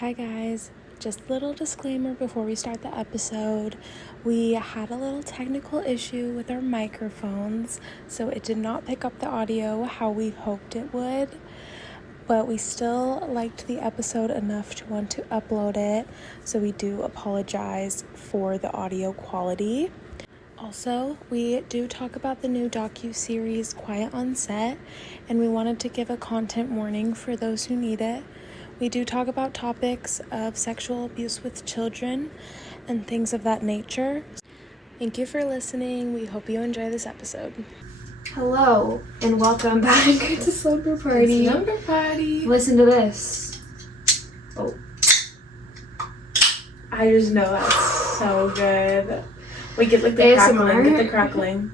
Hi guys, just a little disclaimer before we start the episode. We had a little technical issue with our microphones, so it did not pick up the audio how we hoped it would, but we still liked the episode enough to want to upload it, so we do apologize for the audio quality. Also, we do talk about the new docuseries Quiet on Set, and we wanted to give a content warning for those who need it. We do talk about topics of sexual abuse with children and things of that nature. Thank you for listening. We hope you enjoy this episode. Hello, and welcome back to Slumber Party. Slumber Party. Listen to this. Oh. I just know that's so good. We get like the ASMR. crackling. Get the crackling.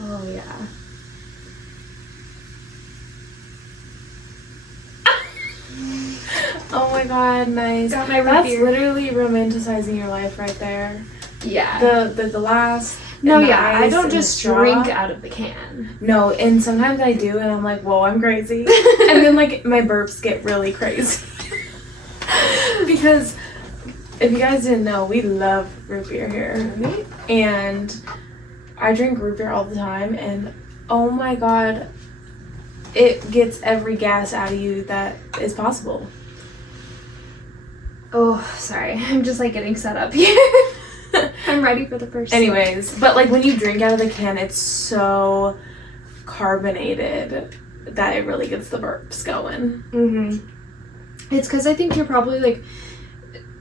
Oh, yeah. Oh my god, nice. Got my root That's beer. literally romanticizing your life right there. Yeah. The glass. No, and the yeah, I ice don't and the just straw. drink out of the can. No, and sometimes I do, and I'm like, whoa, I'm crazy. And then, like, my burps get really crazy. Because, if you guys didn't know, we love root beer here. Right? And I drink root beer all the time, and oh my god, it gets every gas out of you that is possible. Oh, sorry. I'm just like getting set up here. I'm ready for the first sip. Anyways, but like when you drink out of the can, it's so carbonated that it really gets the burps going. Mm-hmm. It's because I think you're probably like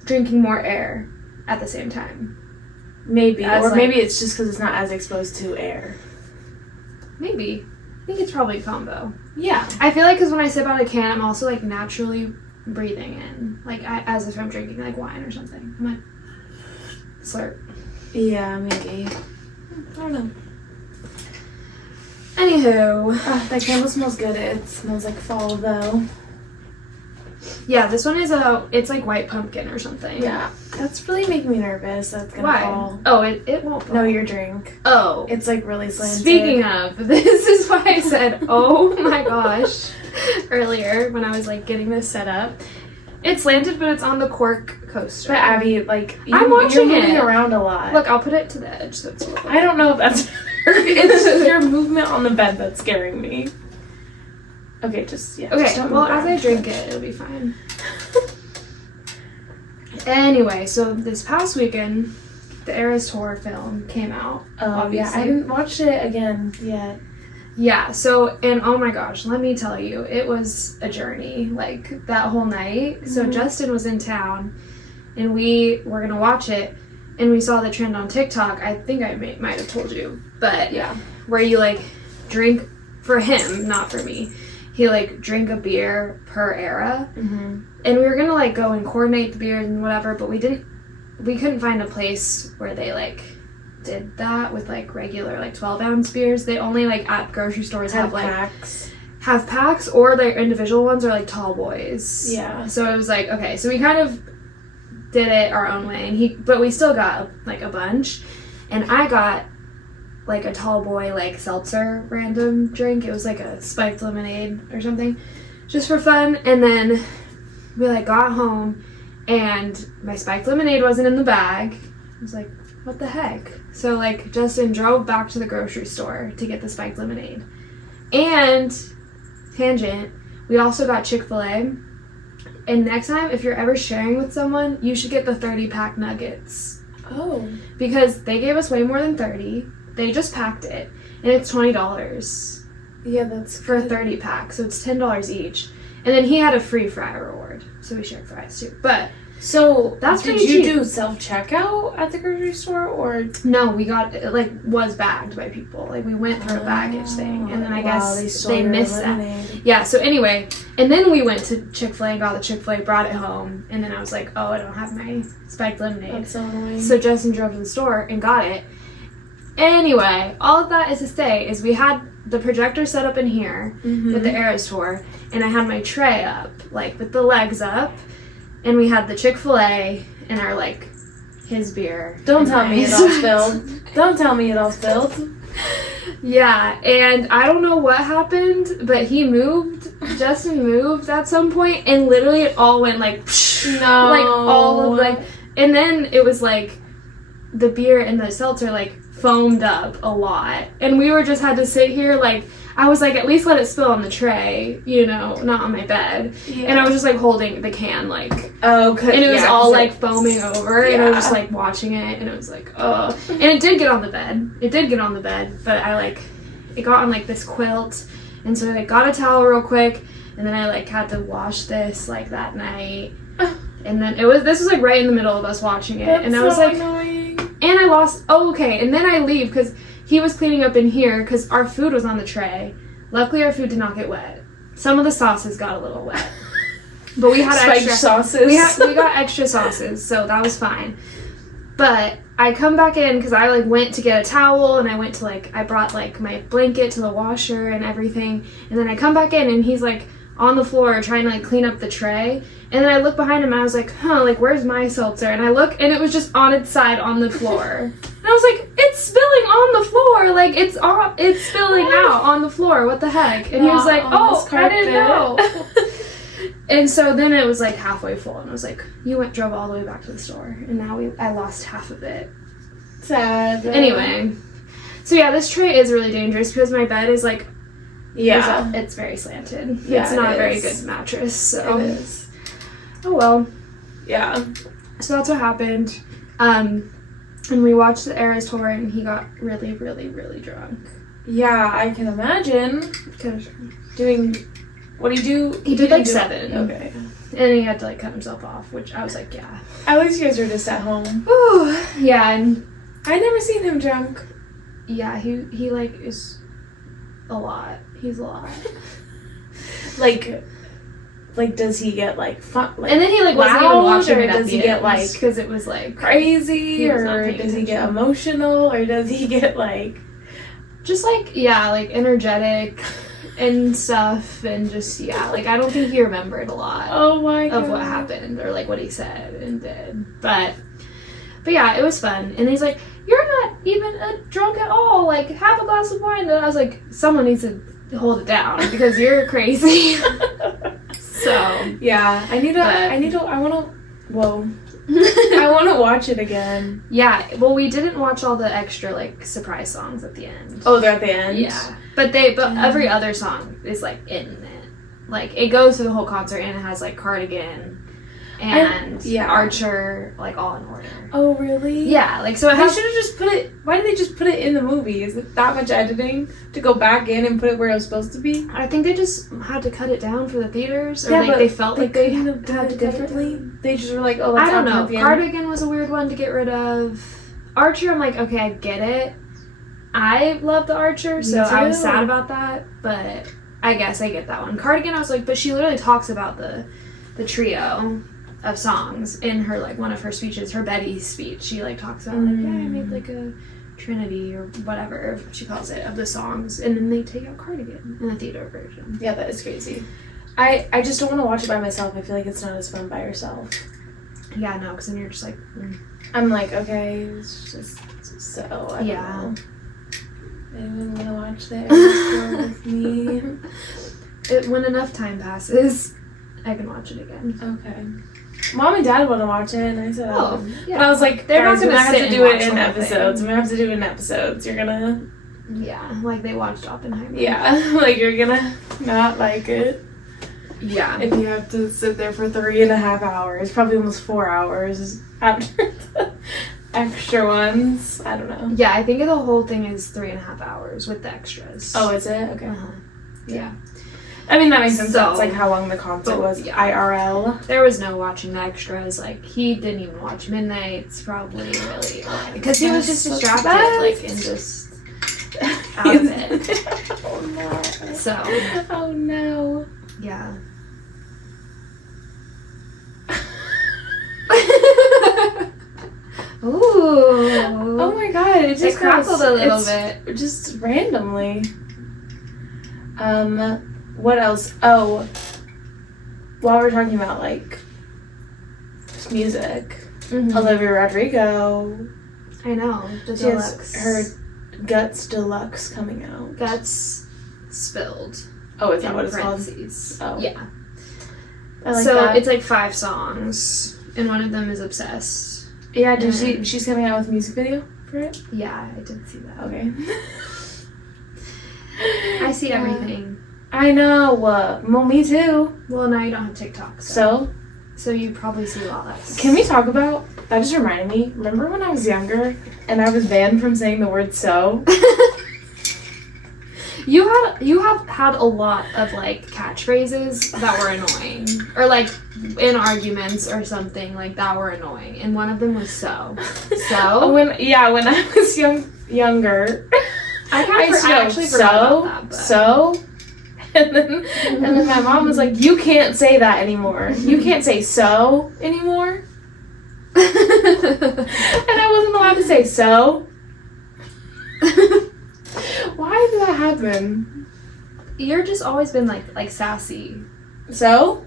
drinking more air at the same time. Maybe. As, Or like- maybe it's just because it's not as exposed to air. Maybe. I think it's probably a combo. Yeah. I feel like because when I sip out of a can, I'm also like naturally breathing in, like as if I'm drinking like wine or something. I'm like slurp. Yeah, maybe. I don't know. Anywho, That candle smells good. It smells like fall though. yeah, this one is it's like white pumpkin or something. Yeah. That's really making me nervous. That's gonna Why? fall. Oh, it won't fall. No, your drink. Oh. It's like really slanted. Speaking of, this is why I said, oh my gosh, earlier when I was like getting this set up. It's slanted, but it's on the cork coaster. But Abby, like, I'm watching you're moving it. around a lot. Look, I'll put it to the edge so it's a little I don't know if that's it's just your movement on the bed that's scaring me. Okay, just Okay, don't well, move as around. I drink it, it'll be fine. Anyway, so this past weekend, the Eras Tour film came out. Oh, yeah, obviously. I haven't watched it again yet. Yeah, so, and oh my gosh, let me tell you, it was a journey, like, that whole night. So Justin was in town, and we were gonna watch it, and we saw the trend on TikTok. I think I might have told you, but Yeah. where you, like, drink, for him, not for me, he, like, drink a beer per era. Mm-hmm. And we were gonna like go and coordinate the beers and whatever, but we couldn't find a place where they like did that with like regular like 12-ounce beers. They only like at grocery stores have like packs. half packs, or their individual ones are like tall boys. Yeah. So it was like, okay, so we kind of did it our own way, and but we still got like a bunch, and I got like a tall boy like seltzer random drink. It was like a spiked lemonade or something, just for fun. And then we like got home and my spiked lemonade wasn't in the bag. I was like, what the heck? So like Justin drove back to the grocery store to get the spiked lemonade. And tangent, we also got Chick-fil-A. And next time, if you're ever sharing with someone, you should get the 30-pack nuggets. Oh. Because they gave us way more than 30. They just packed it. And it's $20 Yeah, that's for a 30-pack. So it's $10 each. And then he had a free fry reward. So we shared fries too. But So That's did pretty you cheap. do self-checkout at the grocery store or no, we got, it like, was bagged by people. Like, we went through a baggage thing. And then I Wow, guess stole they your missed that. lemonade. Yeah, so anyway. And then we went to Chick-fil-A and got the Chick-fil-A, brought it home. And then I was like, oh, I don't have my spiked lemonade. That's so annoying. So Justin drove to the store and got it. Anyway, all of that is to say is we had the projector set up in here with the Eras Tour, and I had my tray up, like with the legs up, and we had the Chick-fil-A and our like his beer. Don't and tell me it mine. all spilled. Don't tell me it all spilled. Yeah, and I don't know what happened, but Justin moved at some point, and literally it all went like, psh, No. like all of like, and then it was like, the beer and the seltzer like foamed up a lot, and we were just had to sit here like, I was like, at least let it spill on the tray, you know, not on my bed. Yeah. And I was just like holding the can like, and it was all like foaming over, and I was just Yeah. like watching it, and it was like, oh. And it did get on the bed. But I like, it got on like this quilt, and so I got a towel real quick, and then I like had to wash this like that night. And then this was like right in the middle of us watching it. That's and I was so like, annoying. and I lost, and then I leave because he was cleaning up in here because our food was on the tray. Luckily our food did not get wet. Some of the sauces got a little wet. But we had Spiked extra sauces. We got extra sauces, so that was fine. But I come back in because I like went to get a towel, and I went to like, I brought like my blanket to the washer and everything. And then I come back in and he's like on the floor trying to like clean up the tray. And then I look behind him and I was like, like where's my seltzer? And I look and it was just on its side on the floor. And I was like, it's spilling on the floor. Like it's spilling out on the floor. What the heck? And he was like, I didn't know. And so then it was like halfway full, and I was like, you drove all the way back to the store, and now I lost half of it. Sad. Anyway, so yeah, this tray is really dangerous because my bed is like, it's very slanted. Yeah, it's not it a very is. good mattress. So It is. Oh well. Yeah. So that's what happened. And we watched the Eras tour, and he got really, really, really drunk. Yeah, I can imagine. Doing. What do you do? He did like 7. Okay. And he had to like cut himself off, which I was like, yeah. At least you guys were just at home. Ooh, yeah, and I never seen him drunk. yeah, he like is a lot. He's a lot. Like, does he get like fun? Like, And then he like wasn't even loud, watching or it at does the he get end, like because it was like crazy, he was not or paying does he get attention. emotional, or does he get like just like like energetic and stuff, and just like I don't think he remembered a lot oh my god of what happened or like what he said and did, but yeah, it was fun. And he's like, you're not even drunk at all, like have a glass of wine. And I was like, someone needs to hold it down because you're crazy. So yeah, I want to watch it again. Yeah, well, we didn't watch all the extra like surprise songs at the end. Oh, they're at the end? Yeah, but every other song is like in it. Like it goes through the whole concert, and it has like Cardigan and Archer like all in order. Oh really? Yeah, like so it They has. should have just put it. Why did they just put it in the movie? Is it that much editing to go back in and put it where it was supposed to be? I think they just had to cut it down for the theaters, or Yeah, like but they felt like they couldn't had have to done cut it it differently. down. They just were like, oh, let's I don't have it know. at the end. Cardigan was a weird one to get rid of. Archer, I'm like, okay, I get it. I love the Archer, so I was too. sad about that, but I guess I get that one. Cardigan, I was like, but she literally talks about the trio of songs in her, like, one of her speeches, her Betty speech. She, like, talks about, like, yeah, I made, like, a trinity or whatever she calls it of the songs, and then they take out Cardigan in the theater version. Yeah, that is crazy. I just don't want to watch it by myself. I feel like it's not as fun by yourself. Yeah, no, because then you're just like, I'm like, okay, it's just so, I don't Yeah. know. Anyone want to watch the Eras with me? when enough time passes, I can watch it again. Okay. Mom and Dad want to watch it, and I said, Oh, yeah. But I was like, They're not guys, we're gonna gonna have sit to and do it watch in the whole episodes. thing. We're gonna have to do it in episodes. You're gonna, Yeah, like they watched Oppenheimer. yeah, like you're gonna not like it. Yeah. If you have to sit there for 3.5 hours, probably almost 4 hours after the extra ones. I don't know. Yeah, I think the whole thing is 3.5 hours with the extras. Oh, is it? Okay. Uh-huh. Yeah. I mean, that makes sense. So- That's like how long the concert was. yeah. IRL. There was no watching the extras. Like, he didn't even watch Midnight's probably really. Because he was just That's distracted, best. like, and just out of it. Oh no. So, Oh no. yeah. Ooh. Oh my god, it It just crackled a little it's bit. just randomly. What else? Oh, while we're talking about like music, Mhm. Olivia Rodrigo, I know. The she has deluxe. her Guts Deluxe coming out. Guts Spilled. Oh, is that what it's parentheses. called? Oh. Yeah. I like so that. it's like 5 songs, and one of them is Obsessed. Yeah, she's coming out with a music video for it? Yeah, I did see that. Okay. I see everything. I know. Well, me too. Well, now you don't have TikTok, So you probably see a lot less. can we talk about, that just reminded me, remember when I was younger and I was banned from saying the word so? You have had a lot of like catchphrases that were annoying, or like in arguments or something like that were annoying, and one of them was so. when I was younger, I actually forgot about that. But. So, and then my mom was like, "You can't say that anymore. You can't say so anymore." And I wasn't allowed to say so. Why did that happen? You're just always been like sassy. So?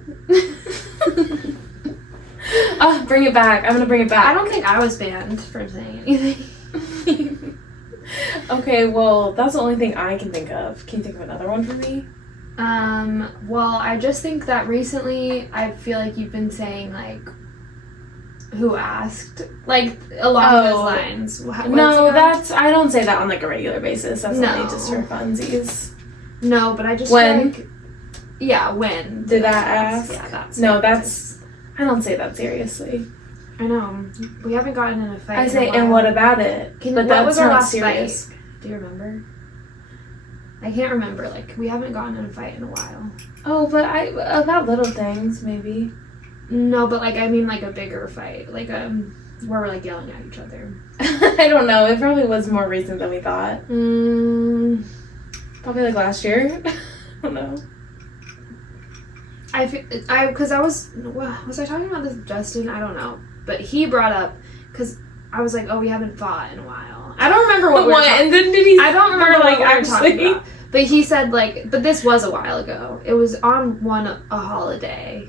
Bring it back. I'm gonna bring it back. I don't think I was banned from saying anything. Okay, well, that's the only thing I can think of. Can you think of another one for me? Well, I just think that recently I feel like you've been saying like, who asked? Like, along those lines. I don't say that on like a regular basis. That's only just for funsies. No, but I just when? feel like, yeah, when. Did that ask? Yeah, that's. No, that's. I don't say that seriously. I know. We haven't gotten in a fight. I say, and what about it? But what was our last serious. Fight? Do you remember? I can't remember. Like, we haven't gotten in a fight in a while. Oh, but about little things, maybe. No, but like, I mean like a bigger fight. Like, where we're like yelling at each other. I don't know. It probably was more recent than we thought. Probably like last year. I don't know. Because I was I talking about this with Justin? I don't know. But he brought up, because I was like, oh, we haven't fought in a while. I don't remember what we were talking about. And then did he I don't remember like what we were talking about. But he said like, but this was a while ago. It was on a holiday.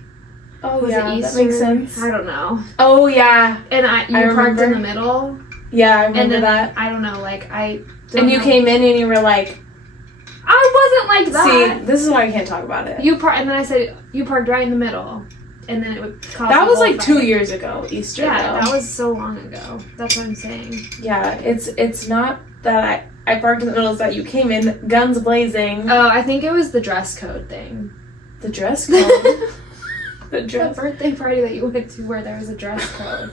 Oh, was yeah, it Easter? That makes sense. I don't know. Oh, yeah. And you parked in the middle. Yeah, I remember that. I don't know, like, you came in and you were like... I wasn't like that. See, this is why I can't talk about it. And then I said, you parked right in the middle. And then it would cause that was like fight. 2 years ago, Easter. Yeah, that was so long ago. That's what I'm saying. Yeah, it's not that I parked in the middle, it's that you came in, guns blazing. Oh, I think it was the dress code thing. The dress code? The birthday party that you went to where there was a dress code.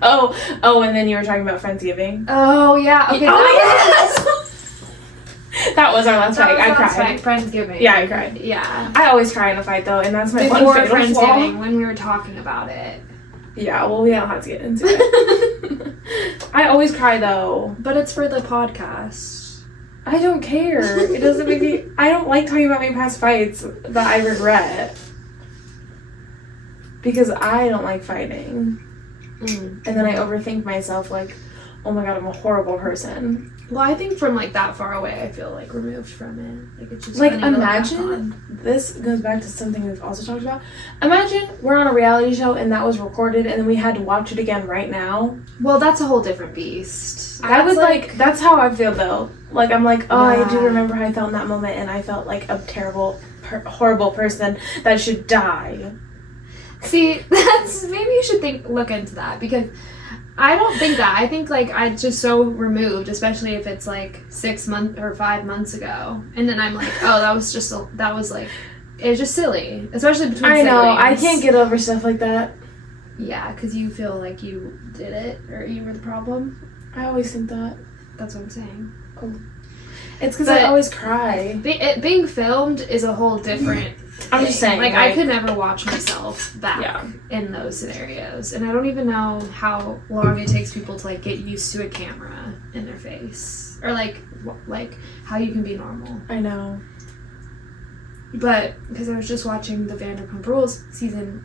Oh, and then you were talking about Friendsgiving. Oh, yeah. Okay. Yes! That was our last fight. I cried. Friendsgiving. Yeah, I cried. Yeah. I always cry in a fight, though, and that's my Before one fatal Friendsgiving, flaw. when we were talking about it. Yeah, well, we don't have to get into it. I always cry, though. But it's for the podcast. I don't care. It doesn't make me... I don't like talking about my past fights that I regret. Because I don't like fighting. And then I overthink myself like, oh my god, I'm a horrible person. Well, I think from like that far away, I feel like removed from it. Like it's just like imagine, this goes back to something we've also talked about. Imagine we're on a reality show and that was recorded and then we had to watch it again right now. Well, that's a whole different beast. That's how I feel though. Like I'm like, oh, yeah. I do remember how I felt in that moment and I felt like a terrible, horrible person that should die. See, maybe you should look into that, because I don't think that. I think like I'm just so removed, especially if it's like 6 months or 5 months ago, and then I'm like, oh, it's just silly, especially between siblings. I know, I can't get over stuff like that. Yeah, because you feel like you did it or you were the problem. I always think that. That's what I'm saying. Oh. It's because I always cry. Being filmed is a whole different. I'm just saying. Like, I could never watch myself back in those scenarios. And I don't even know how long it takes people to, like, get used to a camera in their face. Or, like how you can be normal. I know. But, because I was just watching the Vanderpump Rules season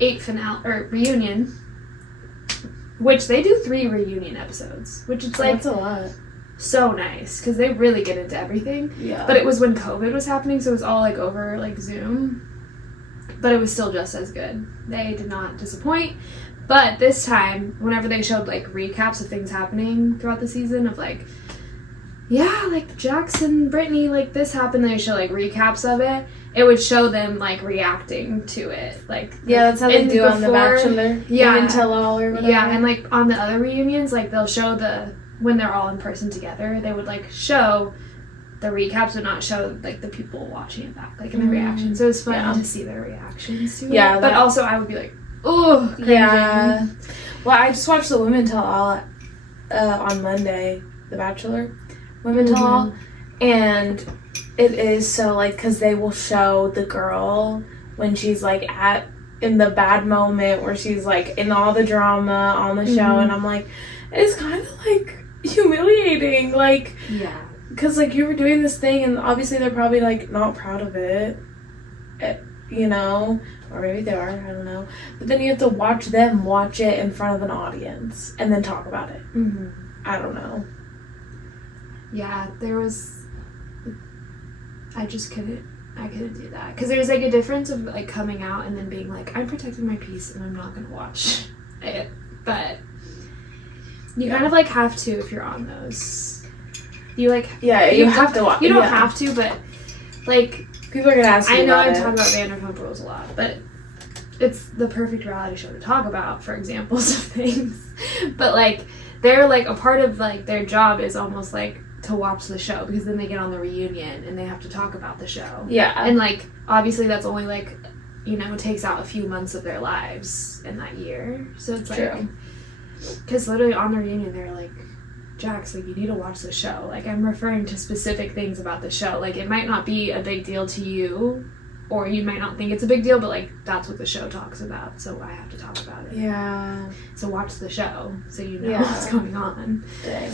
8 finale, or reunion, which they do 3 reunion episodes, which it's like... That's a lot. So nice, because they really get into everything. Yeah. But it was when COVID was happening, so it was all like over like Zoom. But it was still just as good. They did not disappoint. But this time, whenever they showed, like, recaps of things happening throughout the season of, like, yeah, like, Jackson, Brittany, like, this happened, they show, like, recaps of it, it would show them, like, reacting to it. Like, yeah, that's how they do on The Bachelor. Yeah. And Tell All or whatever. Yeah, and, like, on the other reunions, like, they'll show when they're all in person together, they would, like, show the recaps, would not show, like, the people watching it back, like, in the reaction. So it was fun to see their reactions to it. Yeah, but also I would be like, oh, yeah. Well, I just watched the Women Tell All on Monday, The Bachelor. Women Tell All. And it is so, like, because they will show the girl when she's, like, in the bad moment where she's, like, in all the drama on the show. And I'm like, it's kind of, like, humiliating. Like, yeah. Because, like, you were doing this thing, and obviously they're probably, like, not proud of it, you know? Or maybe they are, I don't know. But then you have to watch them watch it in front of an audience and then talk about it. Mm-hmm. I don't know. Yeah, I couldn't do that. Because there's, like, a difference of, like, coming out and then being like, I'm protecting my peace and I'm not going to watch it. But you kind of, like, have to if you're on those. You, like... Yeah, you have to watch. You don't have to, but, like... People are going to ask you I know about I'm talking about Vanderpump Rules a lot, but it's the perfect reality show to talk about for examples of things. But, like, they're, like, a part of, like, their job is almost, like, to watch the show, because then they get on the reunion and they have to talk about the show. Yeah. And, like, obviously that's only, like, you know, takes out a few months of their lives in that year. So it's, like... Because literally on the reunion, they're, like... Jax, like, you need to watch the show. Like, I'm referring to specific things about the show. Like, it might not be a big deal to you, or you might not think it's a big deal, but, like, that's what the show talks about, so I have to talk about it. Yeah. So watch the show, so you know what's going on. Dang.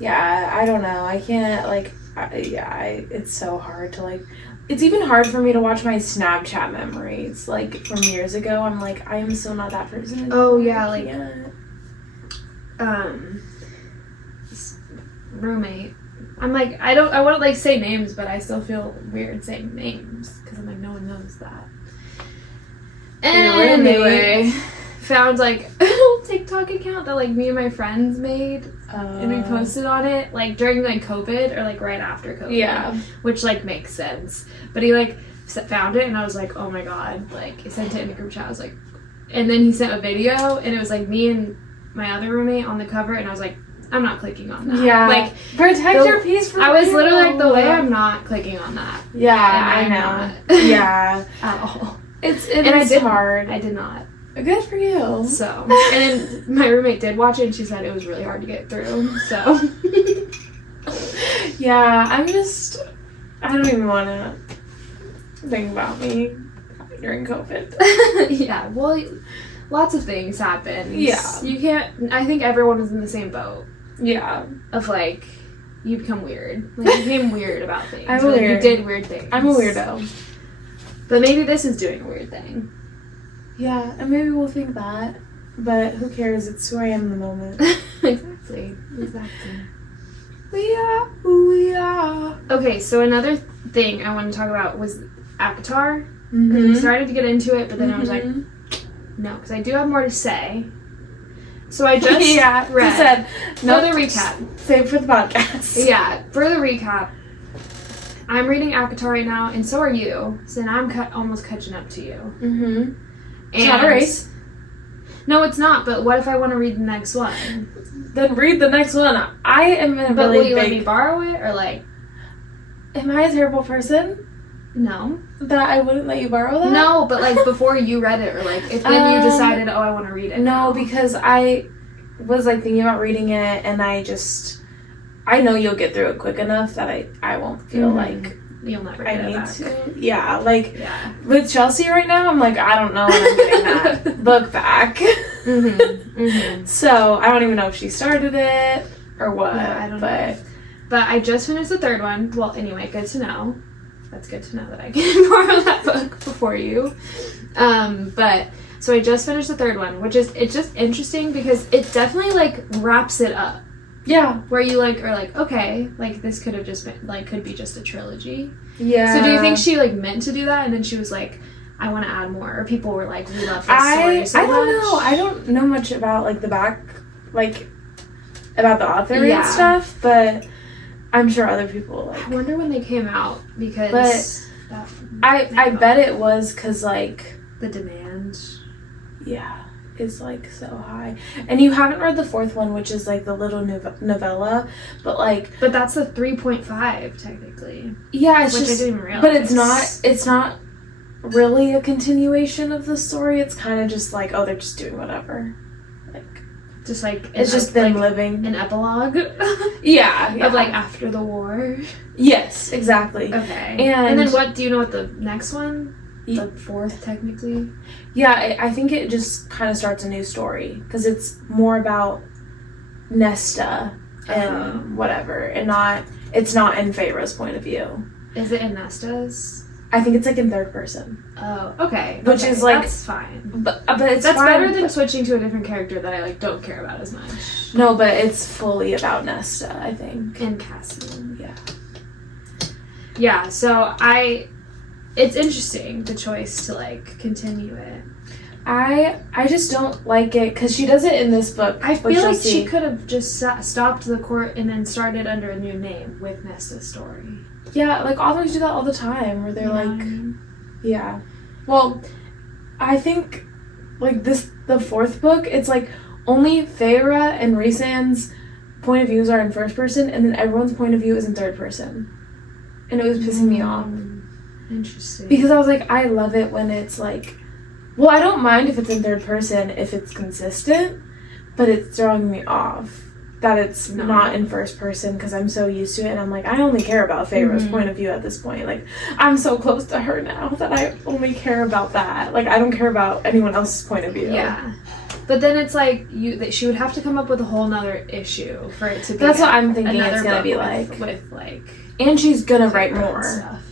Yeah, I don't know. I can't, like, it's so hard to, like... It's even hard for me to watch my Snapchat memories. Like, from years ago, I'm like, I am still not that person anymore. Oh, yeah, like... Roommate. I'm like, I wouldn't like say names, but I still feel weird saying names because I'm like, no one knows that. Anyway, found like a little TikTok account that like me and my friends made, and we posted on it like during like COVID or like right after COVID. Yeah, which like makes sense. But he like found it, and I was like, oh my god! Like he sent it in the group chat. I was like, and then he sent a video, and it was like me and my other roommate on the cover, and I was like, I'm not clicking on that. Yeah. Like, protect your peace from I was people. literally like, the way I'm not clicking on that. Yeah, I know. Yeah. At all. It's hard. I did not. Good for you. So, and then my roommate did watch it, and she said it was really hard to get through, so. Yeah, I don't even want to think about me during COVID. Yeah, well, lots of things happened. Yeah. You can't, I think everyone was in the same boat. Yeah. Of like, you become weird. Like, you became weird about things. I'm weird. You did weird things. I'm a weirdo. But maybe this is doing a weird thing. Yeah, and maybe we'll think that. But who cares? It's who I am in the moment. Exactly. We are. Okay, so another thing I want to talk about was ACOTAR. Mm-hmm. We started to get into it, but then I was like, no, because I do have more to say. So I just read for the recap. Save for the podcast. Yeah, for the recap. I'm reading ACOTAR right now, and so are you. So now I'm almost catching up to you. Mm-hmm. It's not a race. No, it's not, but what if I want to read the next one? Then read the next one. I am a But really will you let me borrow it, or like... Am I a terrible person? No. That I wouldn't let you borrow that? No, but like before you read it, or like if then you decided, I want to read it. No, because I was like thinking about reading it, and I know you'll get through it quick enough that I won't feel like you'll never get it back. To. Yeah, like with Chelsea right now, I'm like, I don't know when I'm getting that book back. So I don't even know if she started it or what. Yeah, I don't know. But I just finished the third one. Well, anyway, good to know. That's good to know that I can borrow that book before you. But so I just finished the third one, which is, it's just interesting because it definitely like wraps it up. Yeah. Where you like are like, okay, like this could have just been like, could be just a trilogy. Yeah. So do you think she like meant to do that, and then she was like, I want to add more, or people were like, we love this story so I don't much. know. I don't know much about like the back, like about the author and stuff, but I'm sure other people like. I wonder when they came out, because I bet it was because like the demand. Yeah, is like so high. And you haven't read the fourth one, which is like the little novella, but that's the 3.5 technically. Yeah, it's which just, I didn't even realize. But it's not really a continuation of the story. It's kind of just like, oh, they're just doing whatever. Like, just like it's just them living an epilogue. yeah, of like after the war. Yes, exactly. Okay. And then what do you know what the next one? The fourth technically? Yeah, I think it just kind of starts a new story because it's more about Nesta and whatever, and it's not in Feyre's point of view. Is it in Nesta's? I think it's like in third person. Oh, okay. Which is like, that's fine. But it's that's fine, better than switching to a different character that I like don't care about as much. No, but it's fully about Nesta, I think. And Cassian. Yeah. Yeah, so it's interesting, the choice to like continue it. I just don't like it because she does it in this book. I feel like she could have just stopped the court and then started under a new name with Nesta's story. Yeah, like authors do that all the time where they're like, yeah. Well, I think like the fourth book, it's like only Feyre and Rhysand's point of views are in first person, and then everyone's point of view is in third person. And it was pissing me off. Interesting. Because I was like, I love it when it's like, well, I don't mind if it's in third person if it's consistent, but it's throwing me off that it's not in first person because I'm so used to it, and I'm like, I only care about Feyre's point of view at this point. Like, I'm so close to her now that I only care about that. Like, I don't care about anyone else's point of view. Yeah. But then it's like she would have to come up with a whole nother issue for it to be. That's what I'm thinking it's gonna be with like. And she's gonna write more stuff.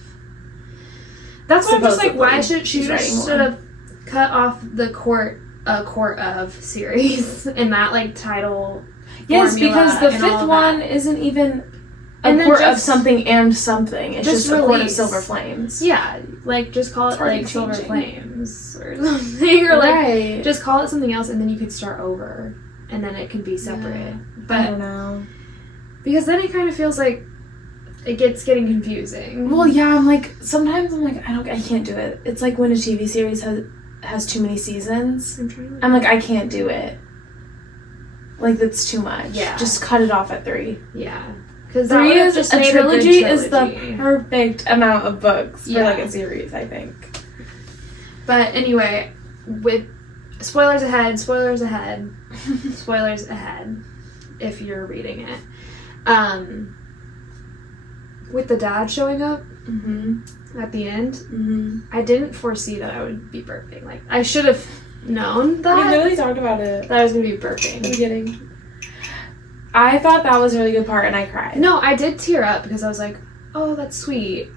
That's what I'm just like. Why should she should have cut off the court of series in that like title? Yes, because the fifth one isn't even a court of something and something. It's just a court of silver flames. Yeah, like just call it like silver flames or something, or like just call it something else, and then you could start over, and then it can be separate. Yeah, but I don't know, because then it kind of feels like it gets getting confusing. Well, yeah, I'm like sometimes I'm like I can't do it. It's like when a TV series has too many seasons. I'm like I can't do it. Like, that's too much. Yeah. Just cut it off at 3. Yeah. Because 3 is a trilogy is the perfect amount of books for, like, a series, I think. But anyway, with spoilers ahead, if you're reading it. With the dad showing up at the end, I didn't foresee that I would be burping. Like, I should have known that. We literally talked about it. That I was going to be burping. In the beginning. I thought that was a really good part, and I cried. No, I did tear up because I was like, oh, that's sweet.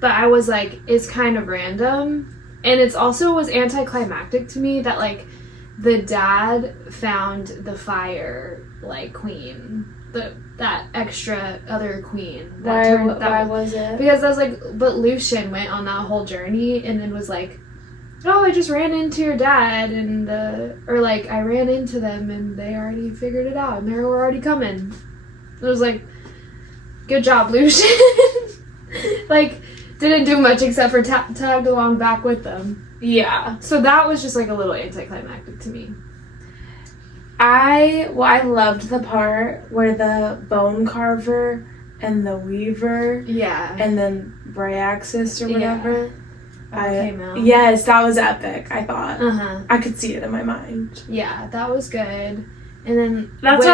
But I was like, it's kind of random. And it's also was anticlimactic to me that, like, the dad found the fire, like, queen. That extra other queen. Why was it? Because I was like, but Lucian went on that whole journey and then was like, oh, I just ran into your dad and, or like, I ran into them and they already figured it out and they were already coming. I was like, good job, Lucian. Like, didn't do much except for tagged along back with them. Yeah. So that was just like a little anticlimactic to me. I loved the part where the bone carver and the weaver. Yeah. And then Bryaxis or whatever. Came out. Yes, that was epic, I thought. Uh-huh. I could see it in my mind. Yeah, that was good. And then that's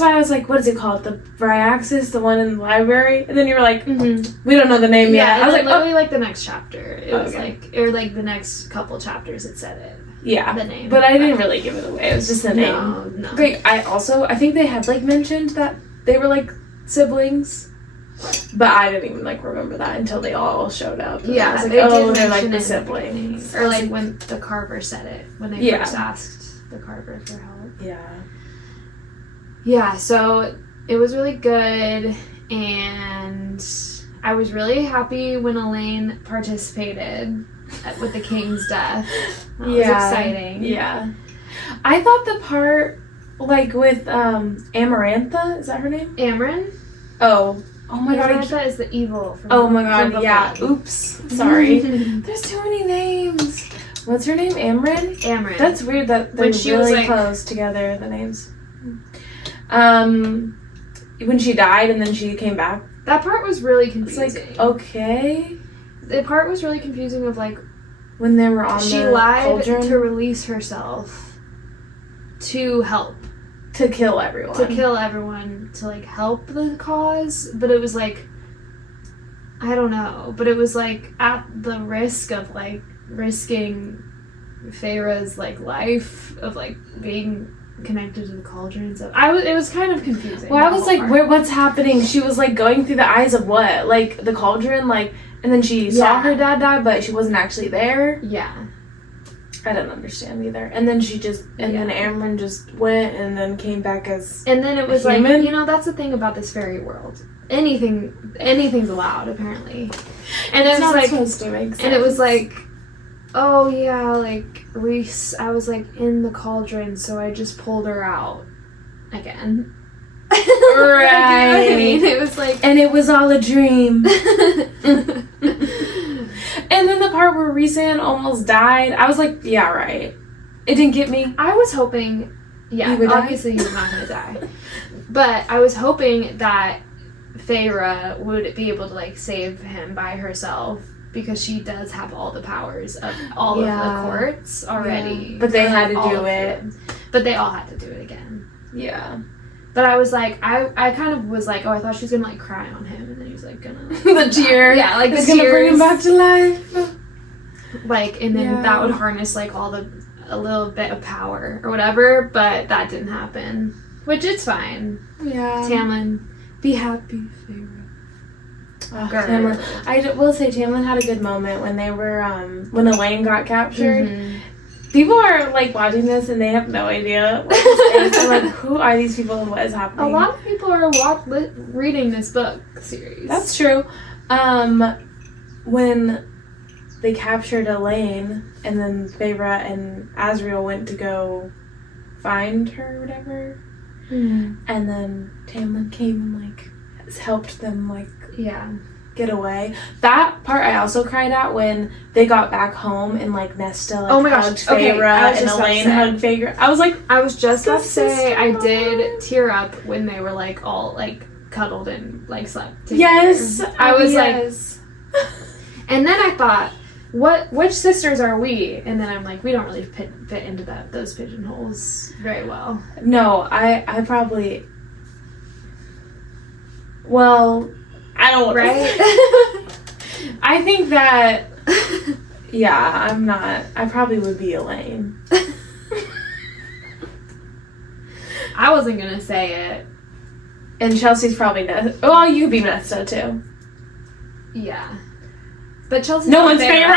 why I was like, what is it called? The Bryaxis, the one in the library? And then you were like, we don't know the name yet. I was like, literally like the next chapter. It was like, or like the next couple chapters it said it. Yeah. The name. But I didn't really give it away. It was just the name. No. Okay, I think they had like mentioned that they were like siblings. But I didn't even like remember that until they all showed up. Yeah, I was like, they're like the siblings. Or like when the carver said it, when they first asked the carver for help. Yeah. Yeah, so it was really good, and I was really happy when Elain participated with the king's death. That was exciting. Yeah. I thought the part, like, with Amarantha, is that her name? Amren? Oh my god. Amarantha is the evil. Oh my god, yeah. Oops. Sorry. There's too many names. What's her name? Amren? Amren. That's weird that they're really close together, the names. When she died and then she came back. That part was really confusing. It's like, okay. The part was really confusing of, like, when they were on she the lied cauldron to release herself to help. to kill everyone. To, like, help the cause. But it was, like, I don't know. But it was, like, at the risk of, like, risking Feyre's, like, life of, like, being connected to the cauldron and stuff. It was kind of confusing. Well, I was like, what's happening? She was, like, going through the eyes of what? Like, the cauldron? Like, and then she saw her dad die, but she wasn't actually there? Yeah. I didn't understand either. And then then Amren just went and then came back as And then it was human. like, you know, that's the thing about this fairy world. Anything's allowed, apparently. And it's it was not like, supposed to make sense. and it was like, oh yeah, like I was like in the cauldron, so I just pulled her out again. Right. You know what I mean? It was like, and it was all a dream. And then the part where Rhysand almost died, I was like, yeah, right. It didn't get me. I was hoping, He would obviously he was not going to die. But I was hoping that Feyre would be able to, like, save him by herself, because she does have all the powers of all of the courts already. Yeah. But they had to do it. But they all had to do it again. Yeah. But I was like, I kind of was like, oh, I thought she was going to, like, cry on him, and then he was, like, gonna... the tear. Yeah, like, the tears. It's gonna bring him back to life. Like, and then that would harness, like, a little bit of power or whatever, but that didn't happen. Which, it's fine. Yeah. Tamlin, be happy, Feyre. Tamlin. I will say Tamlin had a good moment when they were, when Elain got captured. Mm-hmm. People are, like, watching this and they have no idea what this is. They're like, who are these people and what is happening? A lot of people are reading this book series. That's true. When they captured Elain and then Feyre and Asriel went to go find her or whatever. Mm. And then Tamlin came and, like, helped them, like, get away. That part I also cried at when they got back home and, like, Nesta, like, hugged Feyre and Elain hugged Feyre. I was just about to say, I did tear up when they were, like, all, like, cuddled and, like, slept together. Yes. I was like... And then I thought, which sisters are we? And then I'm like, we don't really fit into those pigeonholes very well. No, I probably... Well... I don't... Right? I think that... Yeah, I'm not... I probably would be Elain. I wasn't gonna say it. And Chelsea's probably Nesta. Well, you could be Nesta, too. Yeah. But Chelsea's No one's Feyre!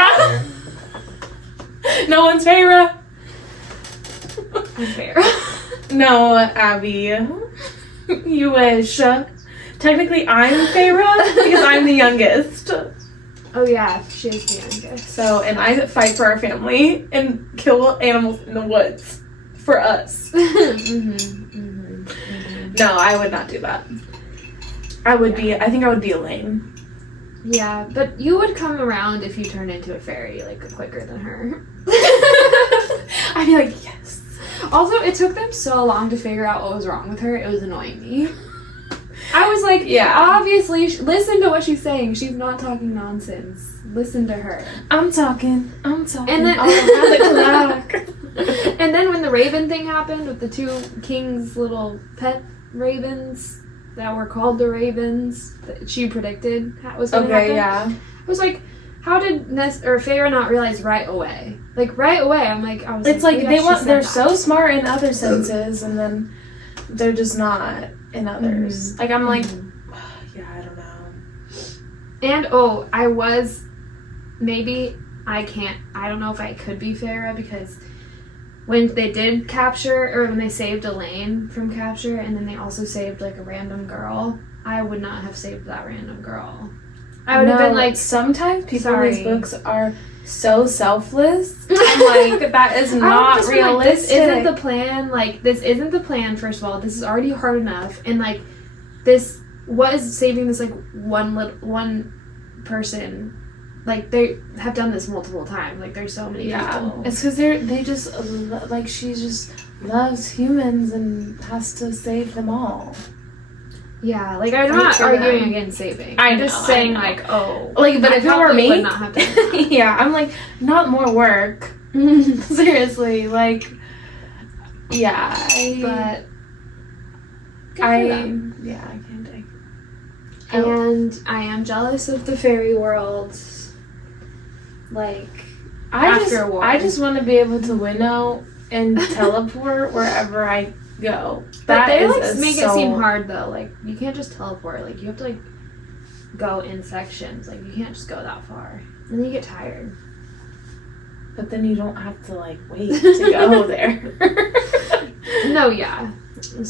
No one's Feyre! I'm Feyre. No, Abby. You wish. Technically, I'm Feyre because I'm the youngest. Oh yeah, she is the youngest. So, and I fight for our family and kill animals in the woods for us. No, I would not do that. I think I would be Elain. Yeah, but you would come around if you turned into a fairy, like, quicker than her. I'd be like, yes. Also, it took them so long to figure out what was wrong with her, it was annoying me. I was like, obviously, listen to what she's saying. She's not talking nonsense. Listen to her. I'm talking. And then, and then when the raven thing happened with the two kings' little pet ravens that were called the ravens, that she predicted was going to happen. Yeah. I was like, how did Feyre not realize right away? Like, right away, It's like they're so smart in other senses, and then they're just not in others. Mm-hmm. Like, I'm like, yeah, I don't know. And, I was, maybe, I don't know if I could be Feyre, because when they did capture, or when they saved Elain from capture, and then they also saved, like, a random girl, I would not have saved that random girl. I would have been like, sometimes people in these sorry. books are so selfless. I'm like, that is not realistic. Like, this isn't the plan. Like, this isn't the plan, first of all. This is already hard enough. And, like, this, what is saving this, like, one person? Like, they have done this multiple times. Like, there's so many people. It's because they just, like, she just loves humans and has to save them all. Yeah, like, I'm not arguing against saving. I'm just saying, like, oh. Like, but if it were me, would not have done that. yeah, I'm like, not more work. Seriously, like, yeah. But, I can't take. And I am jealous of the fairy world. Like, after a war. I just want to be able to winnow and teleport wherever I go. But they like make it seem hard though. Like, you can't just teleport. Like, you have to like go in sections. Like, you can't just go that far, and then you get tired. But then you don't have to like wait to go there. No, yeah.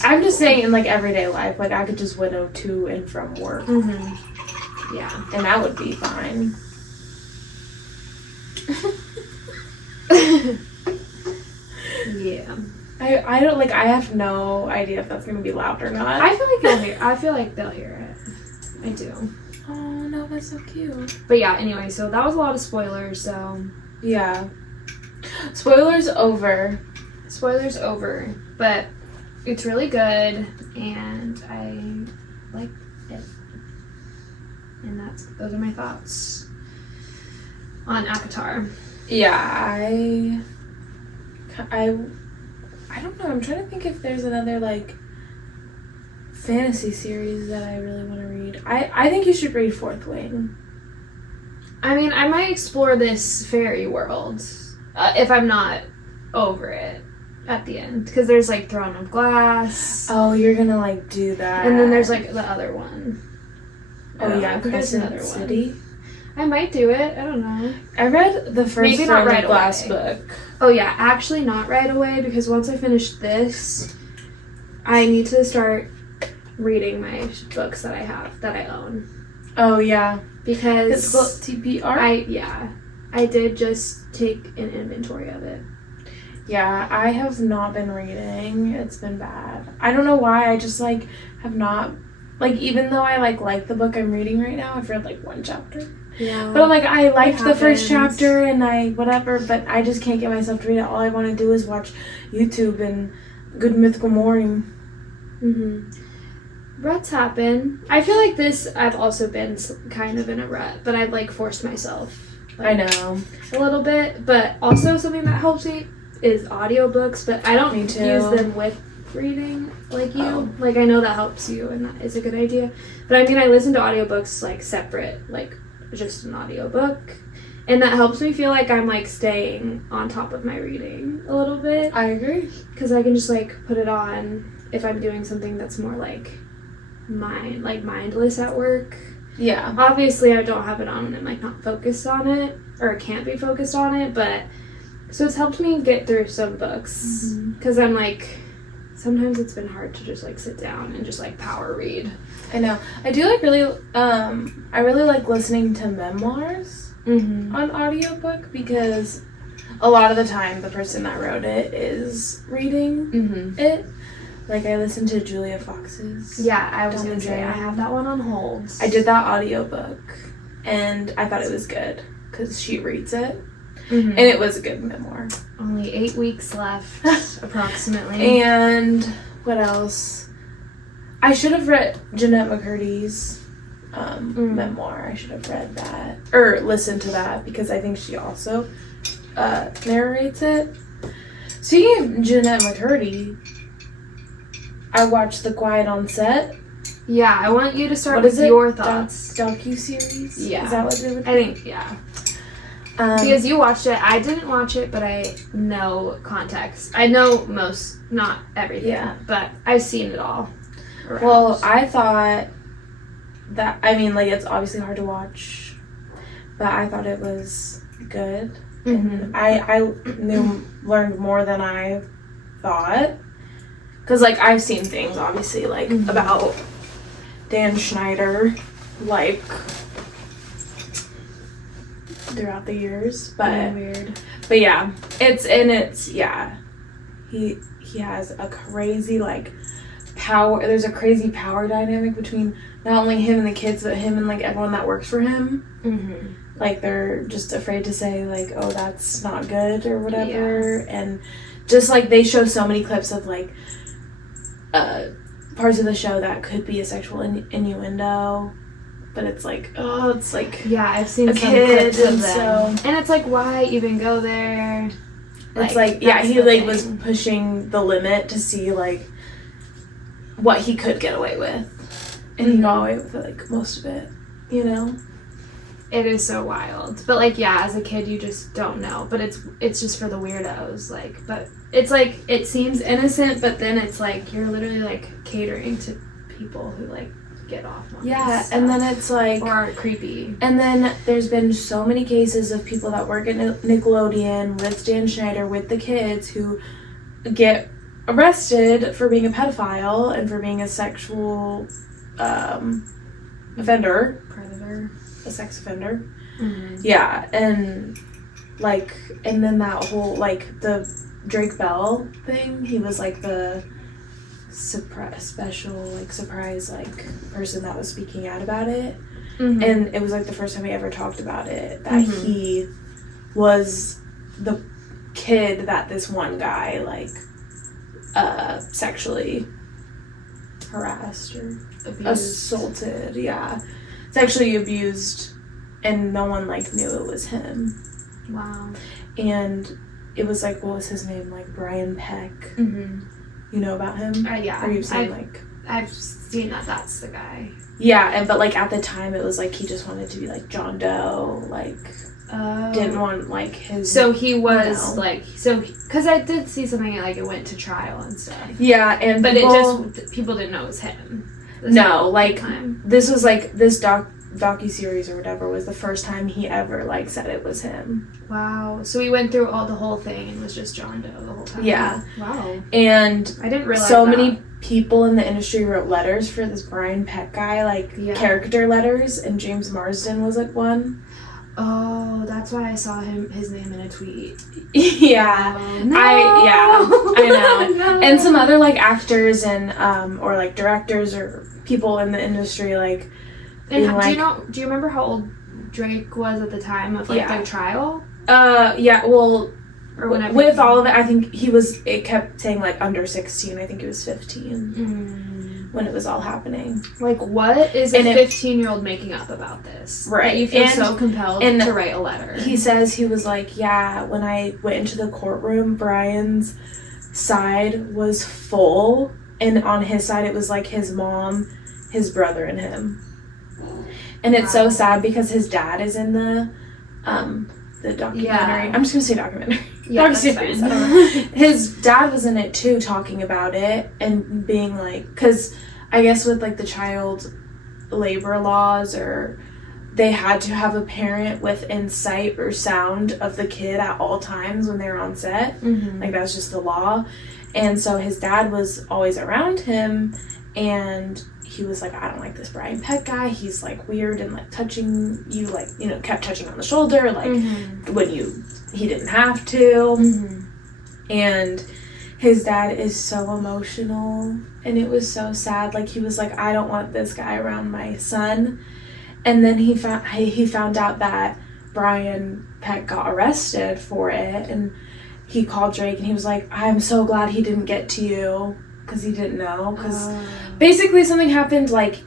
I'm just saying in like everyday life, like I could just winnow to and from work. Mm-hmm. Yeah, and that would be fine. Yeah. I don't like. I have no idea if that's gonna be loud or not. I feel like you'll hear. I feel like they'll hear it. I do. Oh no, that's so cute. But yeah. Anyway, so that was a lot of spoilers. So yeah, spoilers over. Spoilers over. But it's really good, and I like it. And those are my thoughts on ACOTAR. Yeah, I don't know. I'm trying to think if there's another like fantasy series that I really want to read. I think you should read Fourth Wing. I mean, I might explore this fairy world if I'm not over it at the end, because there's like Throne of Glass. Oh, you're gonna like do that. And then there's like the other one. Oh yeah, Crescent City. I might do it. I don't know. I read the first Maybe not Throne right of Glass away. book. Oh yeah, actually not right away, because once I finish this, I need to start reading my books that I have, that I own. Oh yeah, Because it's called TBR. I did just take an inventory of it. Yeah, I have not been reading. It's been bad. I don't know why. I just like have not, like, even though I like the book I'm reading right now, I've read like one chapter. Yeah. But I'm like, I liked the first happens. chapter and I whatever, but I just can't get myself to read it. All I want to do is watch YouTube and Good Mythical Morning. Mm-hmm. Ruts happen. I feel like this, I've also been kind of in a rut, but I've like forced myself. Like, I know. a little bit, but also something that helps me is audiobooks, but I don't use them with reading like you. Oh. Like, I know that helps you and that is a good idea. But I mean, I listen to audiobooks like separate, like just an audiobook. And that helps me feel like I'm like staying on top of my reading a little bit. I agree. Because I can just like put it on if I'm doing something that's more like mindless at work. Yeah. Obviously, I don't have it on when I'm like not focused on it, or can't be focused on it, but so it's helped me get through some books, because I'm like, sometimes it's been hard to just like sit down and just like power read. I know. I do like really, I really like listening to memoirs on audiobook, because a lot of the time the person that wrote it is reading it. Like, I listened to Julia Fox's. Yeah, I was going to say, I have that one on hold. I did that audiobook, and I thought it was good, because she reads it, and it was a good memoir. Only 8 weeks left, approximately. And what else? I should have read Jeanette McCurdy's memoir. I should have read that, or listened to that, because I think she also narrates it. Speaking of Jeanette McCurdy, I watched The Quiet on Set. Yeah, I want you to start with your thoughts. Docuseries? Yeah. Is that what they would do? I think, yeah. Because you watched it. I didn't watch it, but I know context. I know most, not everything, but I've seen it all around. Well, I thought that, I mean, like, it's obviously hard to watch, but I thought it was good. And I learned more than I thought. Because, like, I've seen things, obviously, like, about Dan Schneider, like, throughout the years. But weird. But yeah, he has a crazy like power. There's a crazy power dynamic between not only him and the kids, but him and like everyone that works for him. Mm-hmm. Like they're just afraid to say like, oh, that's not good or whatever. And just like they show so many clips of like parts of the show that could be a sexual innuendo. But it's like, oh, it's like I've seen some kid, clips of and them. so and it's like, why even go there? It's like he like was pushing the limit to see like what he could get away with, and he got away with like most of it, you know. It is so wild, but like as a kid you just don't know. But it's just for the weirdos, like. But it's like it seems innocent, but then it's like you're literally like catering to people who like get off on this and stuff. then it's like or are creepy. And then there's been so many cases of people that work at Nickelodeon with Dan Schneider with the kids who get arrested for being a pedophile and for being a sexual offender, Predator, a sex offender. Mm-hmm. And then that whole like the Drake Bell thing, he was like the surprise like person that was speaking out about it. Mm-hmm. And it was like the first time he ever talked about it, that he was the kid that this one guy like sexually harassed or assaulted, sexually abused, and no one like knew it was him. Wow. And it was like, what was his name, like Brian Peck? Mm-hmm. You know about him? Yeah. Or you've seen I've seen that's the guy. Yeah, but like at the time it was like he just wanted to be like John Doe, like didn't want like his. So he was because I did see something like it went to trial and stuff. Yeah, but people didn't know it was him. No, like this was like this docuseries or whatever was the first time he ever like said it was him. Wow. So he went through the whole thing and was just John Doe the whole time. Yeah. Wow. And I didn't realize so many people in the industry wrote letters for this Brian Peck guy, like character letters, and James Marsden was like one. Oh, that's why I saw his name in a tweet. Yeah. No. I know. No. And some other like actors and or like directors or people in the industry like. And do you remember how old Drake was at the time of like their trial? Or whenever with all of it, I think it kept saying like under 16. I think it was 15 when it was all happening. Like, what is a 15-year-old making up about this? Right. That you feel so compelled to write a letter. He says he was like, when I went into the courtroom, Brian's side was full, and on his side it was like his mom, his brother, and him. And it's so sad because his dad is in the documentary. Yeah. I'm just gonna say documentary. Yeah, docuseries. His dad was in it too, talking about it and being like, because I guess with like the child labor laws, or they had to have a parent within sight or sound of the kid at all times when they were on set. Mm-hmm. Like that's just the law. And so his dad was always around him, and he was like, I don't like this Brian Peck guy. He's like weird and like touching you, like, you know, kept touching on the shoulder, like when he didn't have to. Mm-hmm. And his dad is so emotional, and it was so sad. Like he was like, I don't want this guy around my son. And then he found out that Brian Peck got arrested for it, and he called Drake and he was like, I'm so glad he didn't get to you. Because he didn't know. Because basically something happened, like,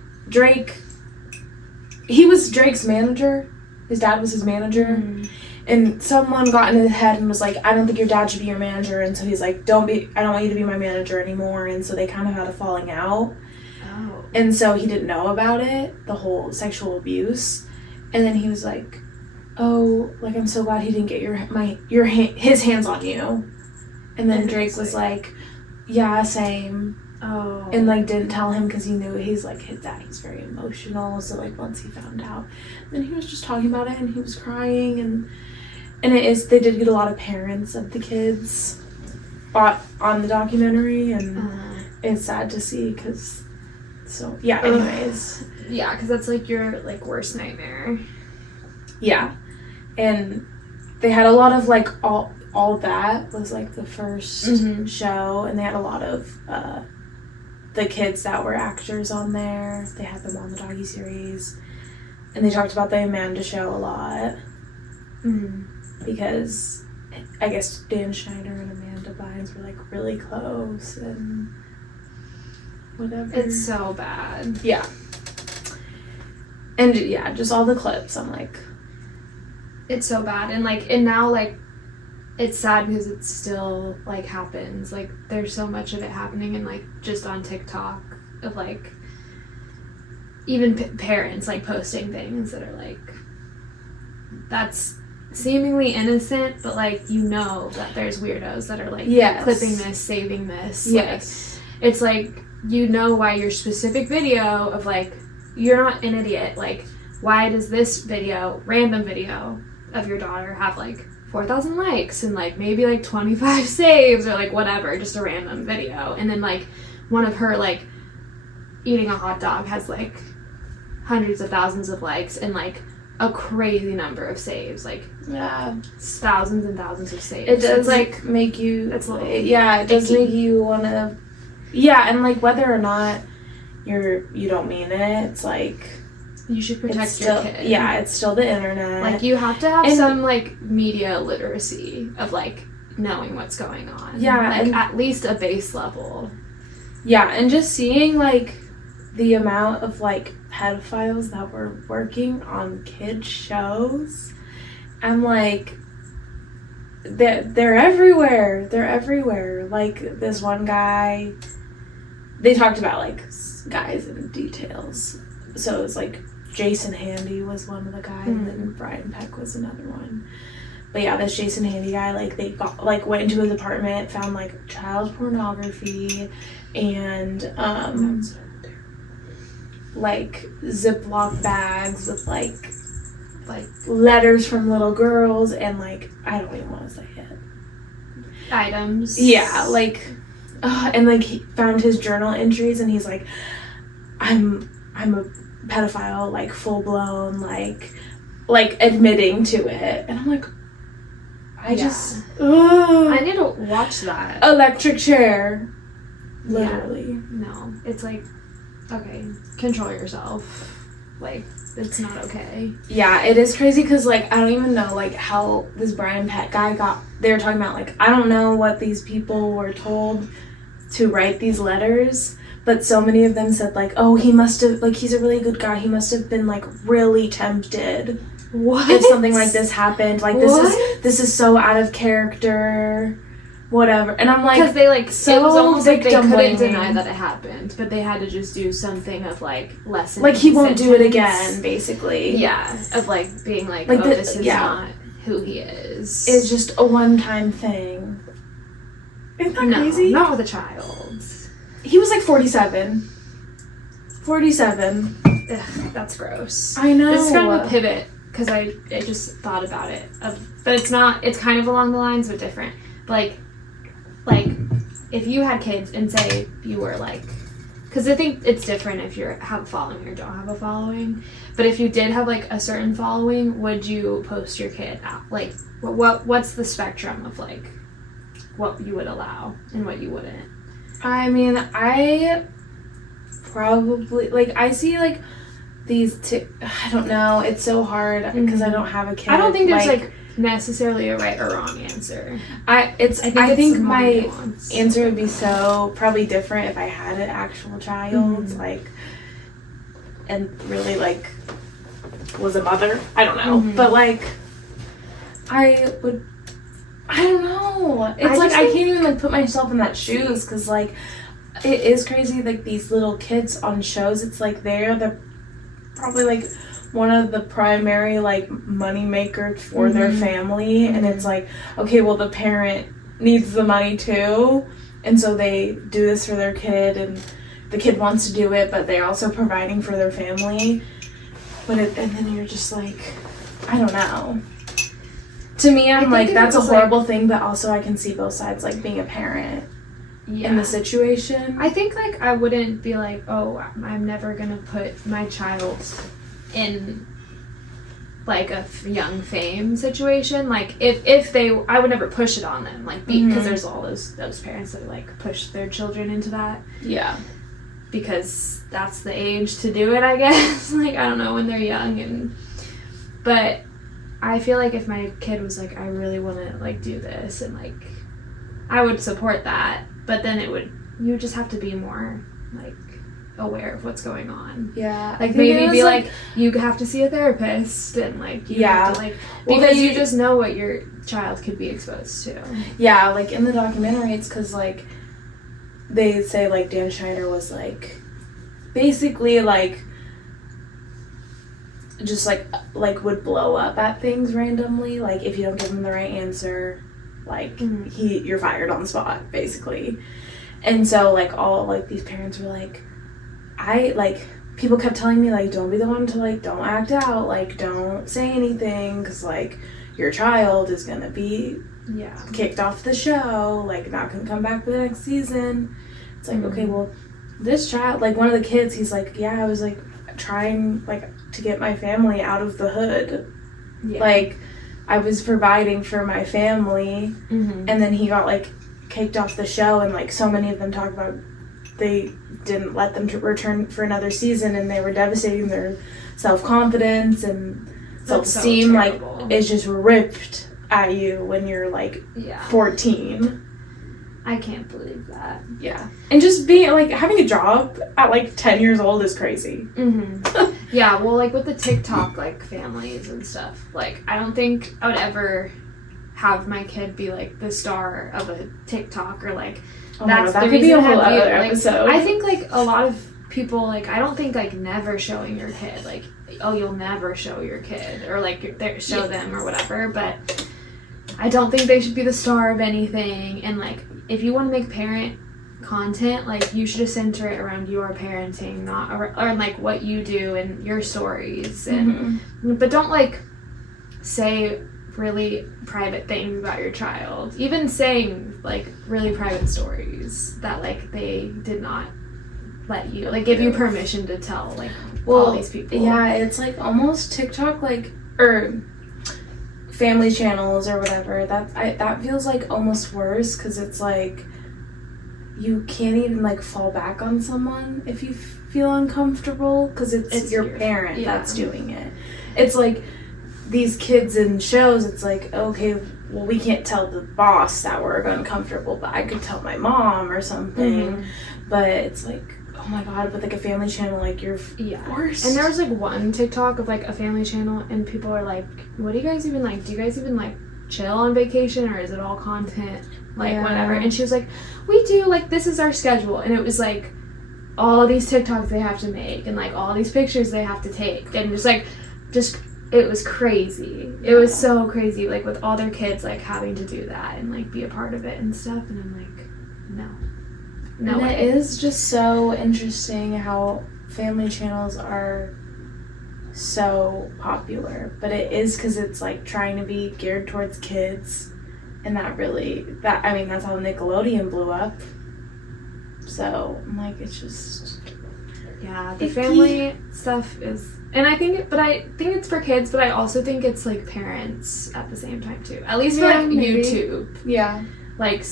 he was Drake's manager. His dad was his manager. Mm-hmm. And someone got in his head and was like, I don't think your dad should be your manager. And so he's like, I don't want you to be my manager anymore. And so they kind of had a falling out. Oh. And so he didn't know about it, the whole sexual abuse. And then he was like, oh, like, I'm so glad he didn't get his hands on you. And then Drake was like, yeah, same. Oh. And like didn't tell him because he knew he's like his dad. He's very emotional. So like once he found out, then he was just talking about it and he was crying, and they did get a lot of parents of the kids on the documentary, and it's sad to see because anyways. Yeah, because that's like your like worst nightmare. Yeah. and they had a lot of like all that was like the first show, and they had a lot of the kids that were actors on there. They had them on the docuseries, and they talked about the Amanda show a lot because I guess Dan Schneider and Amanda Bynes were like really close and whatever. It's so bad. Yeah. And yeah, just all the clips, I'm like, it's so bad. And now like it's sad because it still like happens. Like there's so much of it happening, and like just on TikTok of like even parents like posting things that are like, that's seemingly innocent, but like you know that there's weirdos that are like clipping this, saving this. Yes. Like, it's like, you know why your specific video of like, you're not an idiot. Like, why does this video, random video of your daughter have like 4,000 likes and like maybe like 25 saves or like whatever, just a random video, and then like one of her like eating a hot dog has like hundreds of thousands of likes and like a crazy number of saves, like thousands and thousands of saves. It does like make you, it's it does make you want to, and like whether or not you don't mean it, it's like you should protect your kid. Yeah, it's still the internet. Like you have to have some like media literacy of like knowing what's going on. Yeah, like and at least a base level. Yeah, and just seeing like the amount of like pedophiles that were working on kids shows, I'm like, they're everywhere. They're everywhere. Like this one guy, they talked about like guys in details. So it's like Jason Handy was one of the guys, and then Brian Peck was another one. But yeah, this Jason Handy guy, like they got like went into his apartment, found like child pornography and like Ziploc bags with like letters from little girls and like I don't even want to say it. Items. Yeah, like and like he found his journal entries and he's like, I'm a pedophile, like full blown, like admitting to it, and I'm like, I need to watch that. Electric chair, literally. Yeah. No, it's like, okay, control yourself. Like, it's not okay. Yeah, it is crazy because like I don't even know like how this Brian Peck guy got. They were talking about like I don't know what these people were told to write these letters. But so many of them said, like, oh, he must have, like, he's a really good guy. He must have been, like, really tempted. What? If something like this happened. Like, this is so out of character. Whatever. And I'm like, because they, like, so it was almost like they couldn't blaming. deny that it happened. But they had to just do something of, like, lessening. Like, he won't do it again, basically. Yeah. Of, like, being like oh, this is not who he is. It's just a one-time thing. Isn't that crazy? Not with a child. He was like 47. 47. Ugh, that's gross. I know. This is kind of a pivot because I just thought about it. But it's not. It's kind of along the lines, but different. Like if you had kids and say you were like, because I think it's different if you have a following or don't have a following. But if you did have like a certain following, would you post your kid out? Like what's the spectrum of like what you would allow and what you wouldn't? I mean, I probably, like, I see, like, these I don't know, it's so hard because I don't have a kid. I don't think there's, like, necessarily a right or wrong answer. I think my answer would be so probably different if I had an actual child, like, and really, like, was a mother. I don't know. But, like, I don't know. It's like I can't even like put myself in that shoes because like it is crazy. Like these little kids on shows, it's like they're probably like one of the primary like money makers for their family, and it's like okay, well the parent needs the money too, and so they do this for their kid, and the kid wants to do it, but they're also providing for their family. And then you're just like, I don't know. To me, I'm like, that's a horrible thing, but also I can see both sides, like, being a parent in the situation. I think, like, I wouldn't be like, oh, I'm never going to put my child in like a young fame situation. Like if they, I would never push it on them, like because there's all those parents that like push their children into that. Yeah. Because that's the age to do it, I guess. Like, I don't know, when they're young. But I feel like if my kid was like, I really want to like do this, and like I would support that, but then you would just have to be more like aware of what's going on. Yeah. Like maybe be like you have to see a therapist, and like you have to like, because you just know what your child could be exposed to. Yeah, like in the documentary it's because like they say like Dan Schneider was like basically like just like would blow up at things randomly, like if you don't give him the right answer, like you're fired on the spot basically. And so like all like these parents were like, people kept telling me like, don't be the one to like, don't act out, like don't say anything, because like your child is gonna be kicked off the show, like not gonna come back for the next season. It's like, okay, well this child, like one of the kids, he's like, I was like trying like to get my family out of the hood. Like I was providing for my family, and then he got like kicked off the show, and like so many of them talk about they didn't let them to return for another season, and they were devastating their self-confidence and self-esteem. So like it's just ripped at you when you're like 14. I can't believe that. Yeah. And just being like having a job at like 10 years old is crazy. Yeah, well, like with the TikTok like families and stuff, like I don't think I would ever have my kid be like the star of a TikTok, or like that's that the could be reason a whole I have other you. episode. Like, I think like a lot of people, like I don't think like never showing your kid, like, oh, you'll never show your kid, or like show them or whatever, but I don't think they should be the star of anything. And like if you want to make parent content, like you should just center it around your parenting, not or like what you do and your stories, and but don't like say really private things about your child, even saying like really private stories that like they did not let you like give you permission to tell like all these people. Yeah, it's like almost TikTok like, or family channels or whatever, that feels like almost worse, because it's like you can't even like fall back on someone if you feel uncomfortable, because it's your parent that's doing it. It's like these kids in shows, it's like, okay, well we can't tell the boss that we're uncomfortable, but I could tell my mom or something. But it's like, oh my god, with like a family channel, like you're forced. And there was like one TikTok of like a family channel, and people are like, what do you guys even like, do you guys even like chill on vacation, or is it all content, like whatever? And she was like, we do, like this is our schedule. And it was like all these TikToks they have to make, and like all these pictures they have to take, and just it was crazy. It was so crazy, like with all their kids like having to do that and like be a part of it and stuff. And I'm like, no way. It is just so interesting how family channels are so popular, but it is because it's like trying to be geared towards kids, and that's how Nickelodeon blew up. So I'm like, it's just the family stuff is, and I think it's for kids, but I also think it's like parents at the same time too, at least for like maybe. YouTube, like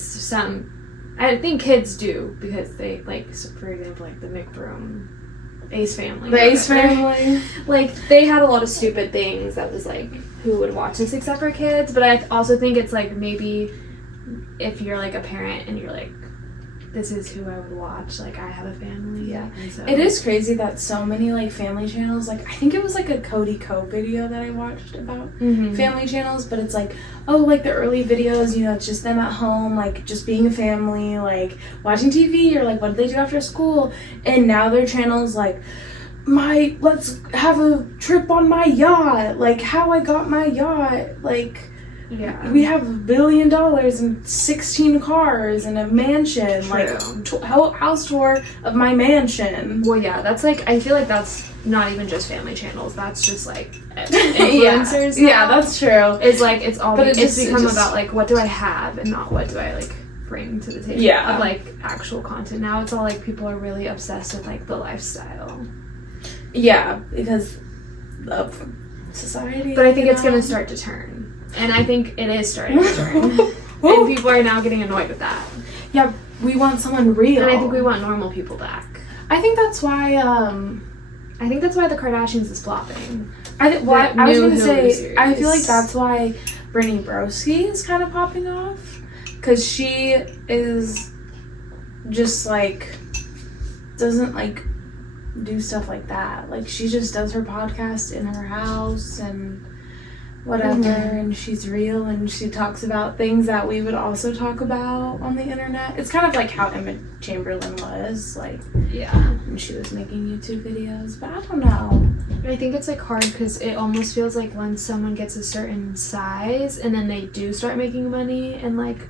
I think kids do, because they like, so for example, like the McBroom Ace Family. The Ace Family. Like, they had a lot of stupid things that was like, who would watch this except for kids? But I also think it's like, maybe if you're like a parent and you're like, this is who I would watch, like I have a family. So. It is crazy that so many like family channels, like I think it was like a Cody Co video that I watched about family channels, but it's like, oh, like the early videos, you know, it's just them at home, like just being a family, like watching TV, or like what do they do after school. And now their channels like, let's have a trip on my yacht, like how I got my yacht, like we have $1 billion and 16 cars and a mansion. True. Like house tour of my mansion. Well, that's like, I feel like that's not even just family channels. That's just like influencers. Yeah, that's true. It's like it's become about like, what do I have and not what do I like bring to the table. Of like actual content. Now it's all like people are really obsessed with like the lifestyle. Yeah, because of society. But I think it's going to start to turn. And I think it is starting to turn. And people are now getting annoyed with that. Yeah, we want someone real. And I think we want normal people back. I think that's why, the Kardashians is flopping. I was going to say, series. I feel like that's why Brittany Broski is kind of popping off. Because she is just, like, doesn't, like, do stuff like that. Like, she just does her podcast in her house and whatever, and she's real, and she talks about things that we would also talk about on the internet. It's kind of like how Emma Chamberlain was, like, when she was making YouTube videos, but I don't know. I think it's, like, hard because it almost feels like when someone gets a certain size and then they do start making money and, like,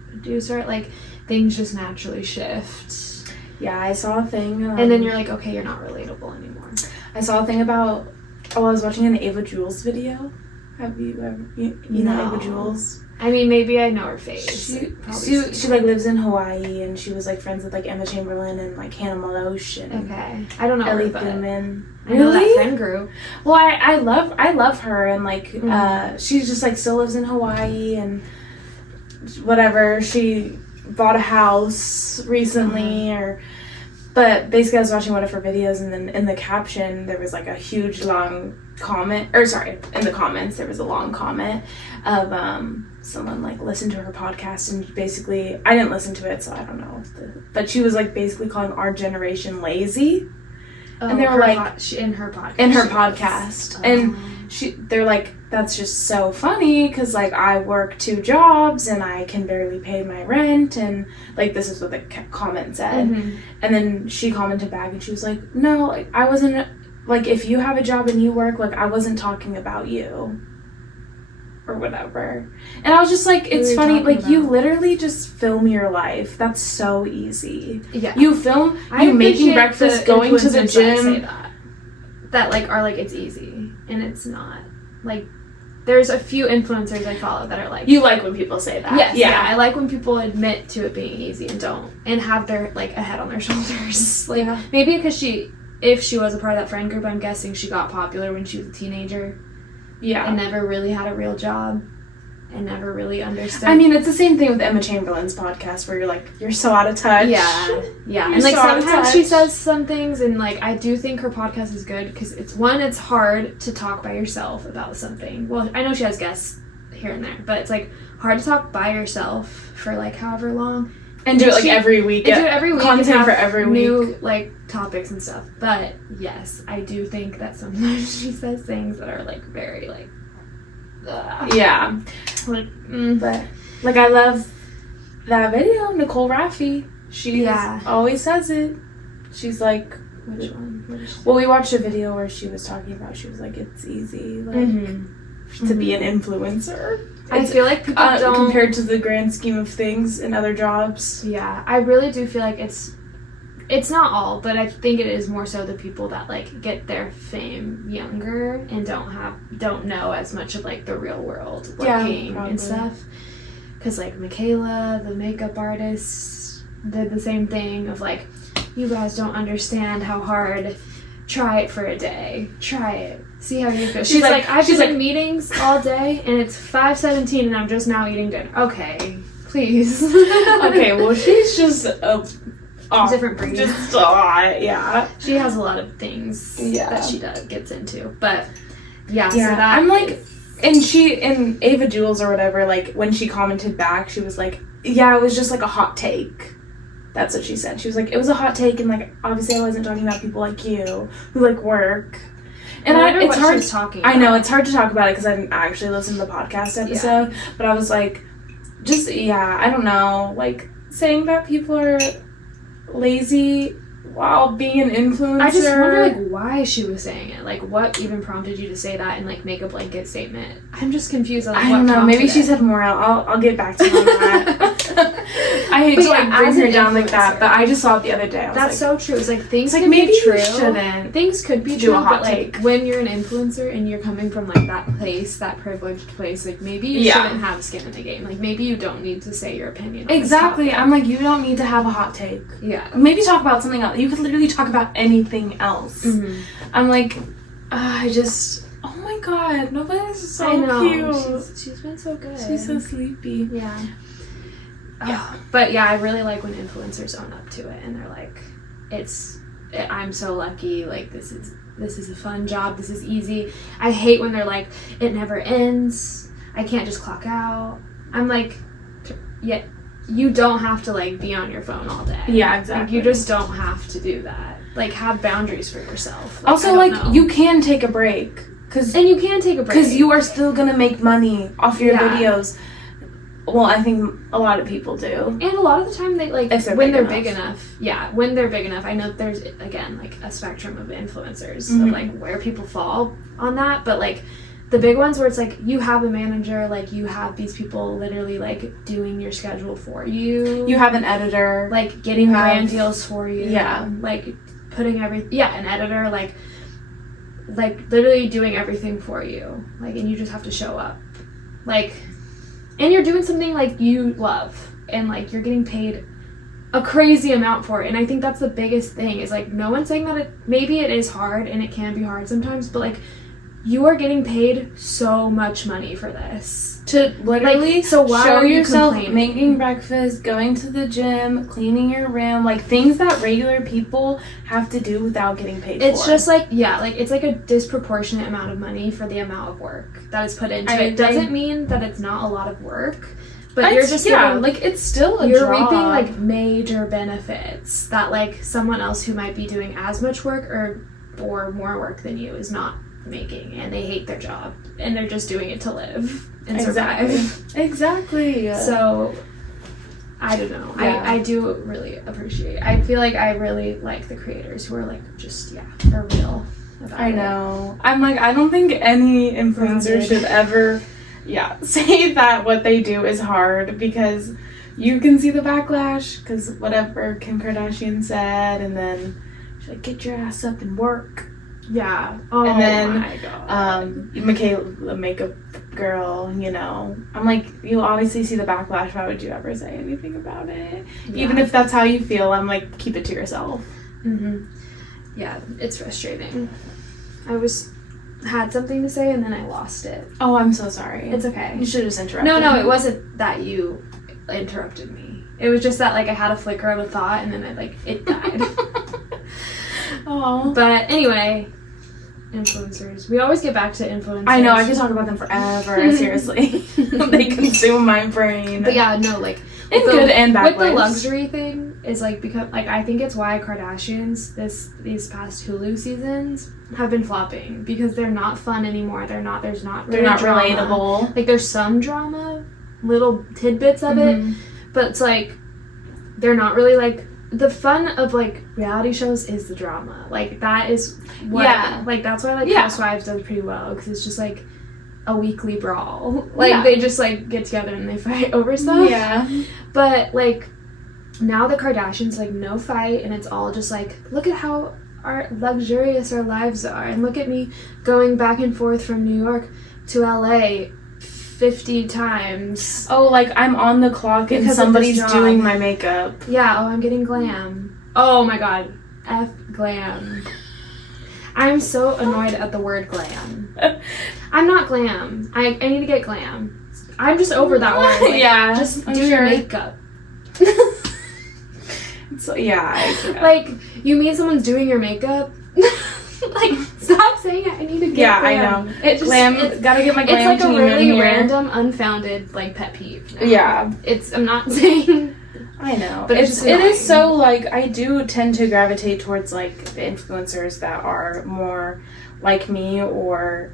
things just naturally shift. Yeah, I saw a thing. And then you're like, okay, you're not relatable anymore. I saw a thing about, I was watching an Ava Jules video. Have you ever, you know Ava Jules? I mean, maybe I know her face. She like lives in Hawaii, and she was like friends with like Emma Chamberlain and like Hannah Maloche and I don't know Ellie her, Thuman. I know that friend group. Well, I love her, and like she's just like still lives in Hawaii and whatever. She bought a house recently, but basically I was watching one of her videos, and then in the caption there was like a huge long comment, in the comments there was a long comment of someone like listened to her podcast, and basically, I didn't listen to it, so I don't know, but she was like basically calling our generation lazy. And they were like in her podcast. And they're like, that's just so funny because like I work 2 jobs and I can barely pay my rent, and like this is what the comment said. And then she commented back and she was like, no, like I wasn't, like if you have a job and you work, like I wasn't talking about you or whatever. And I was just like, it's funny, like you literally just film your life. That's so easy. Yeah, you film you making breakfast, going to the gym, that like are like it's easy, and it's not. Like there's a few influencers I follow that are like, you like when people say that. Yes, yeah, I like when people admit to it being easy and don't, and have their like a head on their shoulders. Like maybe because if she was a part of that friend group, I'm guessing she got popular when she was a teenager. Yeah. And never really had a real job and never really understood. I mean, it's the same thing with Emma Chamberlain's podcast where you're like, you're so out of touch. Yeah. And like sometimes she says some things, and like I do think her podcast is good because it's hard to talk by yourself about something. Well, I know she has guests here and there, but it's like hard to talk by yourself for like however long. And do it like every week. And do it every week. Content for every week. New like topics and stuff. But yes, I do think that sometimes she says things that are like very like yeah. Like, but like I love that video, Nicole Raffi. She always says it. She's like, which one? Well, we watched a video where she was talking about, she was like, it's easy like to be an influencer. I feel like people don't, compared to the grand scheme of things in other jobs. Yeah, I really do feel like it's not all, but I think it is more so the people that like get their fame younger and don't know as much of like the real world working and stuff. Because like Michaela, the makeup artist, did the same thing of like, you guys don't understand how hard. Try it for a day. Try it. See how you feel. She's like, I've been in meetings all day, and it's 5:17, and I'm just now eating dinner. Okay, please. Okay, well, she's just a different breed. Just yeah. She has a lot of things that she gets into, but yeah. So that I'm like, and Ava Jules or whatever, like when she commented back, she was like, yeah, it was just like a hot take. That's what she said. She was like, it was a hot take, and like obviously I wasn't talking about people like you who like work. And it's hard talking. I know it's hard to talk about it because I didn't actually listen to the podcast episode. But I was like, just I don't know, like saying that people are lazy while being an influencer. I just wonder like why she was saying it. Like what even prompted you to say that and like make a blanket statement? I'm just confused on I don't know. Maybe she said more. I'll get back to you on that. I hate to like bring her down like that, but I just saw it the other day. That's so true. It's like things could be true. Things could be true, but like when you're an influencer and you're coming from like that place, that privileged place, like maybe you shouldn't have skin in the game. Like maybe you don't need to say your opinion. Exactly. I'm like, you don't need to have a hot take. Yeah. Maybe talk about something else. You could literally talk about anything else. I'm like, oh Oh my god, nobody's so I know. cute. She's been so good. She's so sleepy. Yeah. Yeah. But yeah, I really like when influencers own up to it and they're like, I'm so lucky, like this is a fun job, this is easy. I hate when they're like, it never ends, I can't just clock out. I'm like, yeah, you don't have to like be on your phone all day. Yeah, exactly. Like, you just don't have to do that. Like, have boundaries for yourself. Like, Also, like, you can take a break. And you can take a break. Because you are still going to make money off your Yeah. videos. Well, I think a lot of people do. And a lot of the time, they like, When they're big enough. Yeah, when they're big enough. I know there's, again, like, a spectrum of influencers Mhm. of, like, where people fall on that. But, like, the big ones where it's, like, you have a manager, like, you have these people literally, like, doing your schedule for you. You have an editor. Like, getting You have- brand deals for you. Yeah. Like, putting everything... Yeah, an editor, like, literally doing everything for you. Like, and you just have to show up. Like... And you're doing something, like, you love. And, like, you're getting paid a crazy amount for it. And I think that's the biggest thing is, like, no one's saying that maybe it is hard and it can be hard sometimes, but, like, you are getting paid so much money for this. To literally Like, so why show are you yourself complaining? making breakfast, going to the gym, cleaning your room, like things that regular people have to do without getting paid It's for. just, like, yeah, like, it's, like, a disproportionate amount of money for the amount of work that is put into it. Doesn't mean that it's not a lot of work, but you're just getting, like, it's still a you're job. reaping, like, major benefits that, like, someone else who might be doing as much work or more work than you is not making, and they hate their job and they're just doing it to live and survive. Exactly. So I don't know. Yeah. I do really appreciate. I feel like I really like the creators who are like just are real about I it. know. I'm like, I don't think any influencer Grounded. should ever say that what they do is hard, because you can see the backlash because whatever Kim Kardashian said, and then she's like, get your ass up and work. Yeah. Oh And then, my god. Michaela, the makeup girl, you know, I'm like, you obviously see the backlash. Why would you ever say anything about it? Yeah. Even if that's how you feel, I'm like, keep it to yourself. Yeah, it's frustrating. I had something to say and then I lost it. Oh, I'm so sorry. It's okay. You should have just interrupted. No, me. it wasn't that you interrupted me. It was just that, like, I had a flicker of a thought and then it died. Oh. But anyway, influencers. We always get back to influencers. I know, I could talk about them forever, seriously. They consume my brain. But yeah, no, like, In good and bad with ways. the luxury thing is, like, because, like, I think it's why Kardashians these past Hulu seasons have been flopping, because they're not fun anymore. They're not really drama. relatable. Like, there's some drama, little tidbits of it, but it's like they're not really, like, the fun of, like, reality shows is the drama. Like, that is what, like, that's why, like, Housewives does pretty well, because it's just, like, a weekly brawl. Like, they just, like, get together and they fight over stuff. Yeah. But, like, now the Kardashians, like, no fight, and it's all just, like, look at how luxurious our lives are, and look at me going back and forth from New York to LA 50 times. Oh, like, I'm on the clock and Because of this somebody's job. doing my makeup. Yeah, I'm getting glam. Oh my god. F glam. I'm so annoyed at the word glam. I'm not glam. I need to get glam. I'm just over that word. Like, Yeah, just I'm do your sure. makeup. So, yeah. Like, you mean someone's doing your makeup? Like, stop saying it. I need to get Yeah, I glam. know. It just, Glam, gotta get my glam it's like a team in really here. random, unfounded, like, pet peeve. Now. Yeah. I'm not saying... I know. But It just is annoying. so, like, I do tend to gravitate towards, like, the influencers that are more like me, or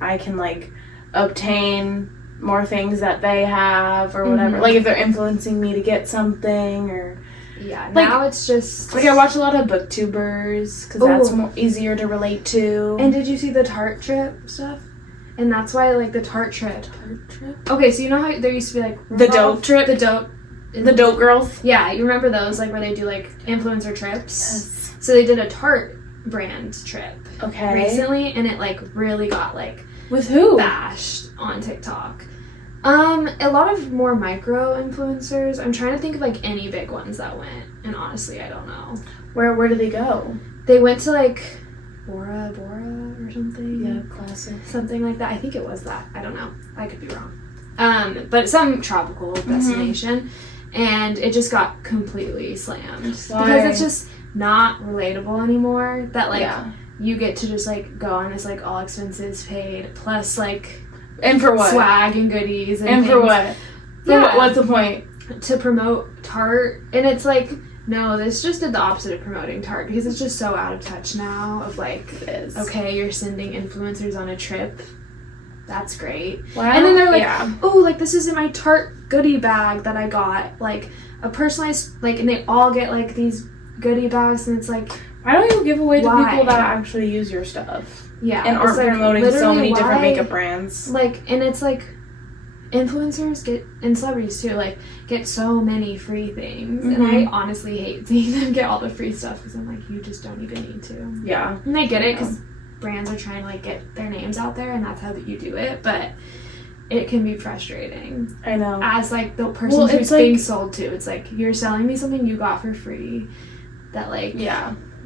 I can, like, obtain more things that they have, or whatever. Like, if they're influencing me to get something, or... Yeah, Like- now it's just... Like, I watch a lot of booktubers, because that's more easier to relate to. And did you see the Tarte trip stuff? And that's why, like, the Tarte trip. Tarte trip? Okay, so you know how there used to be, like... The dope trip? The dope... The dope girls? Yeah, you remember those, like, where they do, like, influencer trips? Yes. So they did a Tarte brand trip Okay. recently, and it, like, really got, like, With who? bashed on TikTok. A lot of more micro influencers. I'm trying to think of, like, any big ones that went, and honestly, I don't know. Where did they go? They went to, like, Bora or or something. Yeah, classic. Something like that. I think it was that. I don't know. I could be wrong. But some tropical destination. And it just got completely slammed. Why? Because it's just not relatable anymore. That, like, you get to just, like, go on this, like, all expenses paid, plus, like... And for what? Swag and goodies and for what? What's the point? To promote Tarte. And it's like, no, this just did the opposite of promoting Tarte, because it's just so out of touch now of, like, okay, you're sending influencers on a trip. That's great. Wow. And then they're like, oh, like, this isn't my Tarte goodie bag that I got. Like, a personalized, like, and they all get, like, these goodie bags, and it's like... Why don't you give away to people that actually use your stuff? Yeah. And aren't like, promoting so many different makeup brands. Like, and it's like, influencers get, and celebrities too, like, get so many free things. And I honestly hate seeing them get all the free stuff, because I'm like, you just don't even need to. Yeah. And I get it, because brands are trying to, like, get their names out there, and that's how you do it, but it can be frustrating. I know. As, like, the person who's being sold to, it's like, you're selling me something you got for free that, like,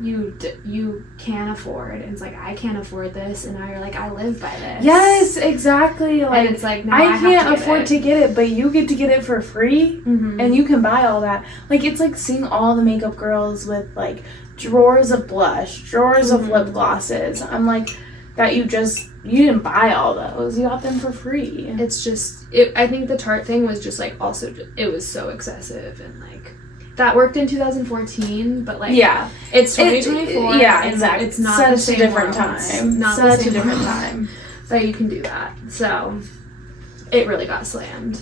you can't afford, and it's like, I can't afford this, and now you're like, I live by this. Yes, exactly. Like, and it's like, now I can't have to afford to get it, but you get to get it for free, and you can buy all that. Like, it's like seeing all the makeup girls with, like, drawers of blush, drawers of lip glosses. I'm like, that you didn't buy all those, you got them for free. It's just, I think the Tarte thing was just, like, also, it was so excessive, and, like, that worked in 2014, but, like, it's 2024. Exactly. It's not such the same a different world. time. Not such the same a different world. time. But you can do that. So, it really got slammed.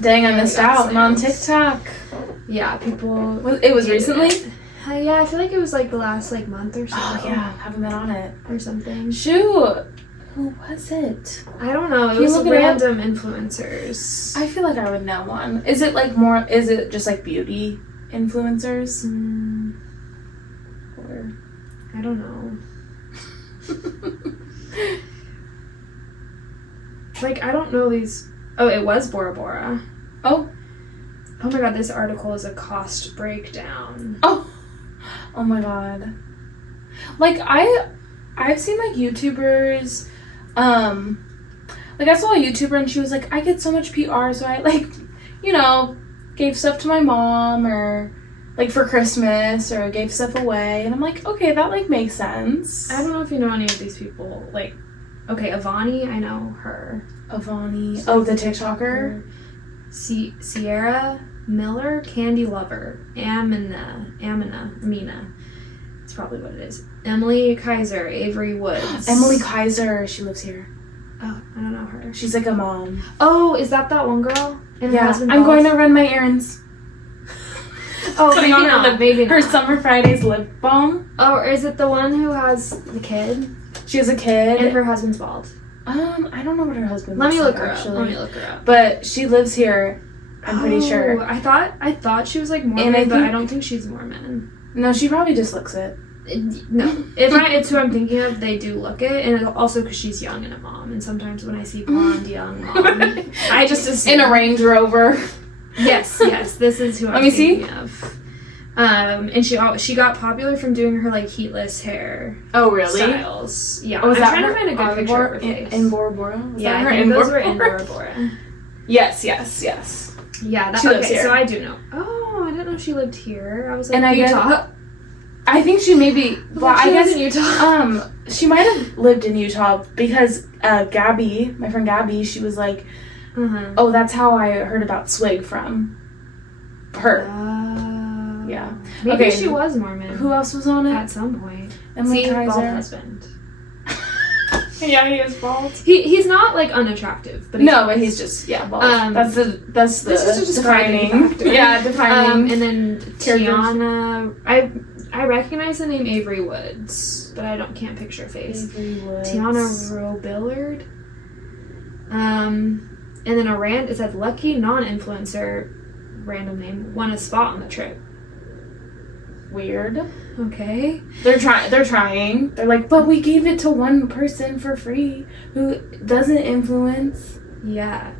Dang, I missed out on TikTok. Yeah, people... It was recently? Yeah, I feel like it was, like, the last, like, month or so. Oh, yeah, haven't been on it. Or something. Shoot! Who was it? I don't know. It was random influencers. I feel like I would know one. Is it, like, more... Is it just, like, beauty influencers? Or... I don't know. Like, I don't know these... Oh, it was Bora Bora. Oh my god, this article is a cost breakdown. Oh my god. Like, I've seen, like, YouTubers, like, I saw a YouTuber and she was like, I get so much PR, so I, like, you know, gave stuff to my mom, or, like, for Christmas, or gave stuff away, and I'm like, okay, that, like, makes sense. I don't know if you know any of these people. Like, okay, Avani, I know her. Avani. Oh, the TikToker? Sierra Miller, Candy Lover, Amina. It's probably what it is. Emily Kaiser, Avery Woods. Emily Kaiser, she lives here. Oh, I don't know her. She's like a mom. Oh, is that one girl? And her husband I'm going to run my errands. Oh, maybe not. Maybe her not. Summer Fridays lip balm. Oh, or is it the one who has the kid? She has a kid. And her husband's bald. I don't know what her husband Let looks me like, look her actually. up. Let me look her up. But she lives here, I'm pretty sure. I thought she was, like, Mormon, but I don't think she's Mormon. No, she probably just looks it. No. It's who I'm thinking of, they do look it, and also because she's young and a mom, and sometimes when I see blonde, young mom, I just assume. In a Range Rover. Yes, this is who I'm thinking of. And she got popular from doing her, like, heatless hair. Oh, really? Styles. Yeah. Oh, I'm trying to find a good picture of her face. In Bora Bora? Yeah, I think those were in Bora Bora. Yes. Yeah, She lives okay, here. so I do know. Oh, I didn't know she lived here. I was like, and Utah. I think she maybe... Well, I guess in Utah. She might have lived in Utah because Gabby, my friend Gabby, she was like, oh, that's how I heard about Swig from her. Yeah. Maybe she was Mormon. Who else was on it? At some point. Emily Kaiser. Bald husband. Yeah, he is bald. He's not, like, unattractive, but he's just bald. That's the this is just defining factor. Yeah, defining. And then Tiana, I recognize the name Avery Woods, but I can't picture her face. Avery Woods. Tiana Robillard. And then it said lucky non-influencer, random name, won a spot on the trip. Weird. Okay. They're trying. They're like, but we gave it to one person for free who doesn't influence. Yeah.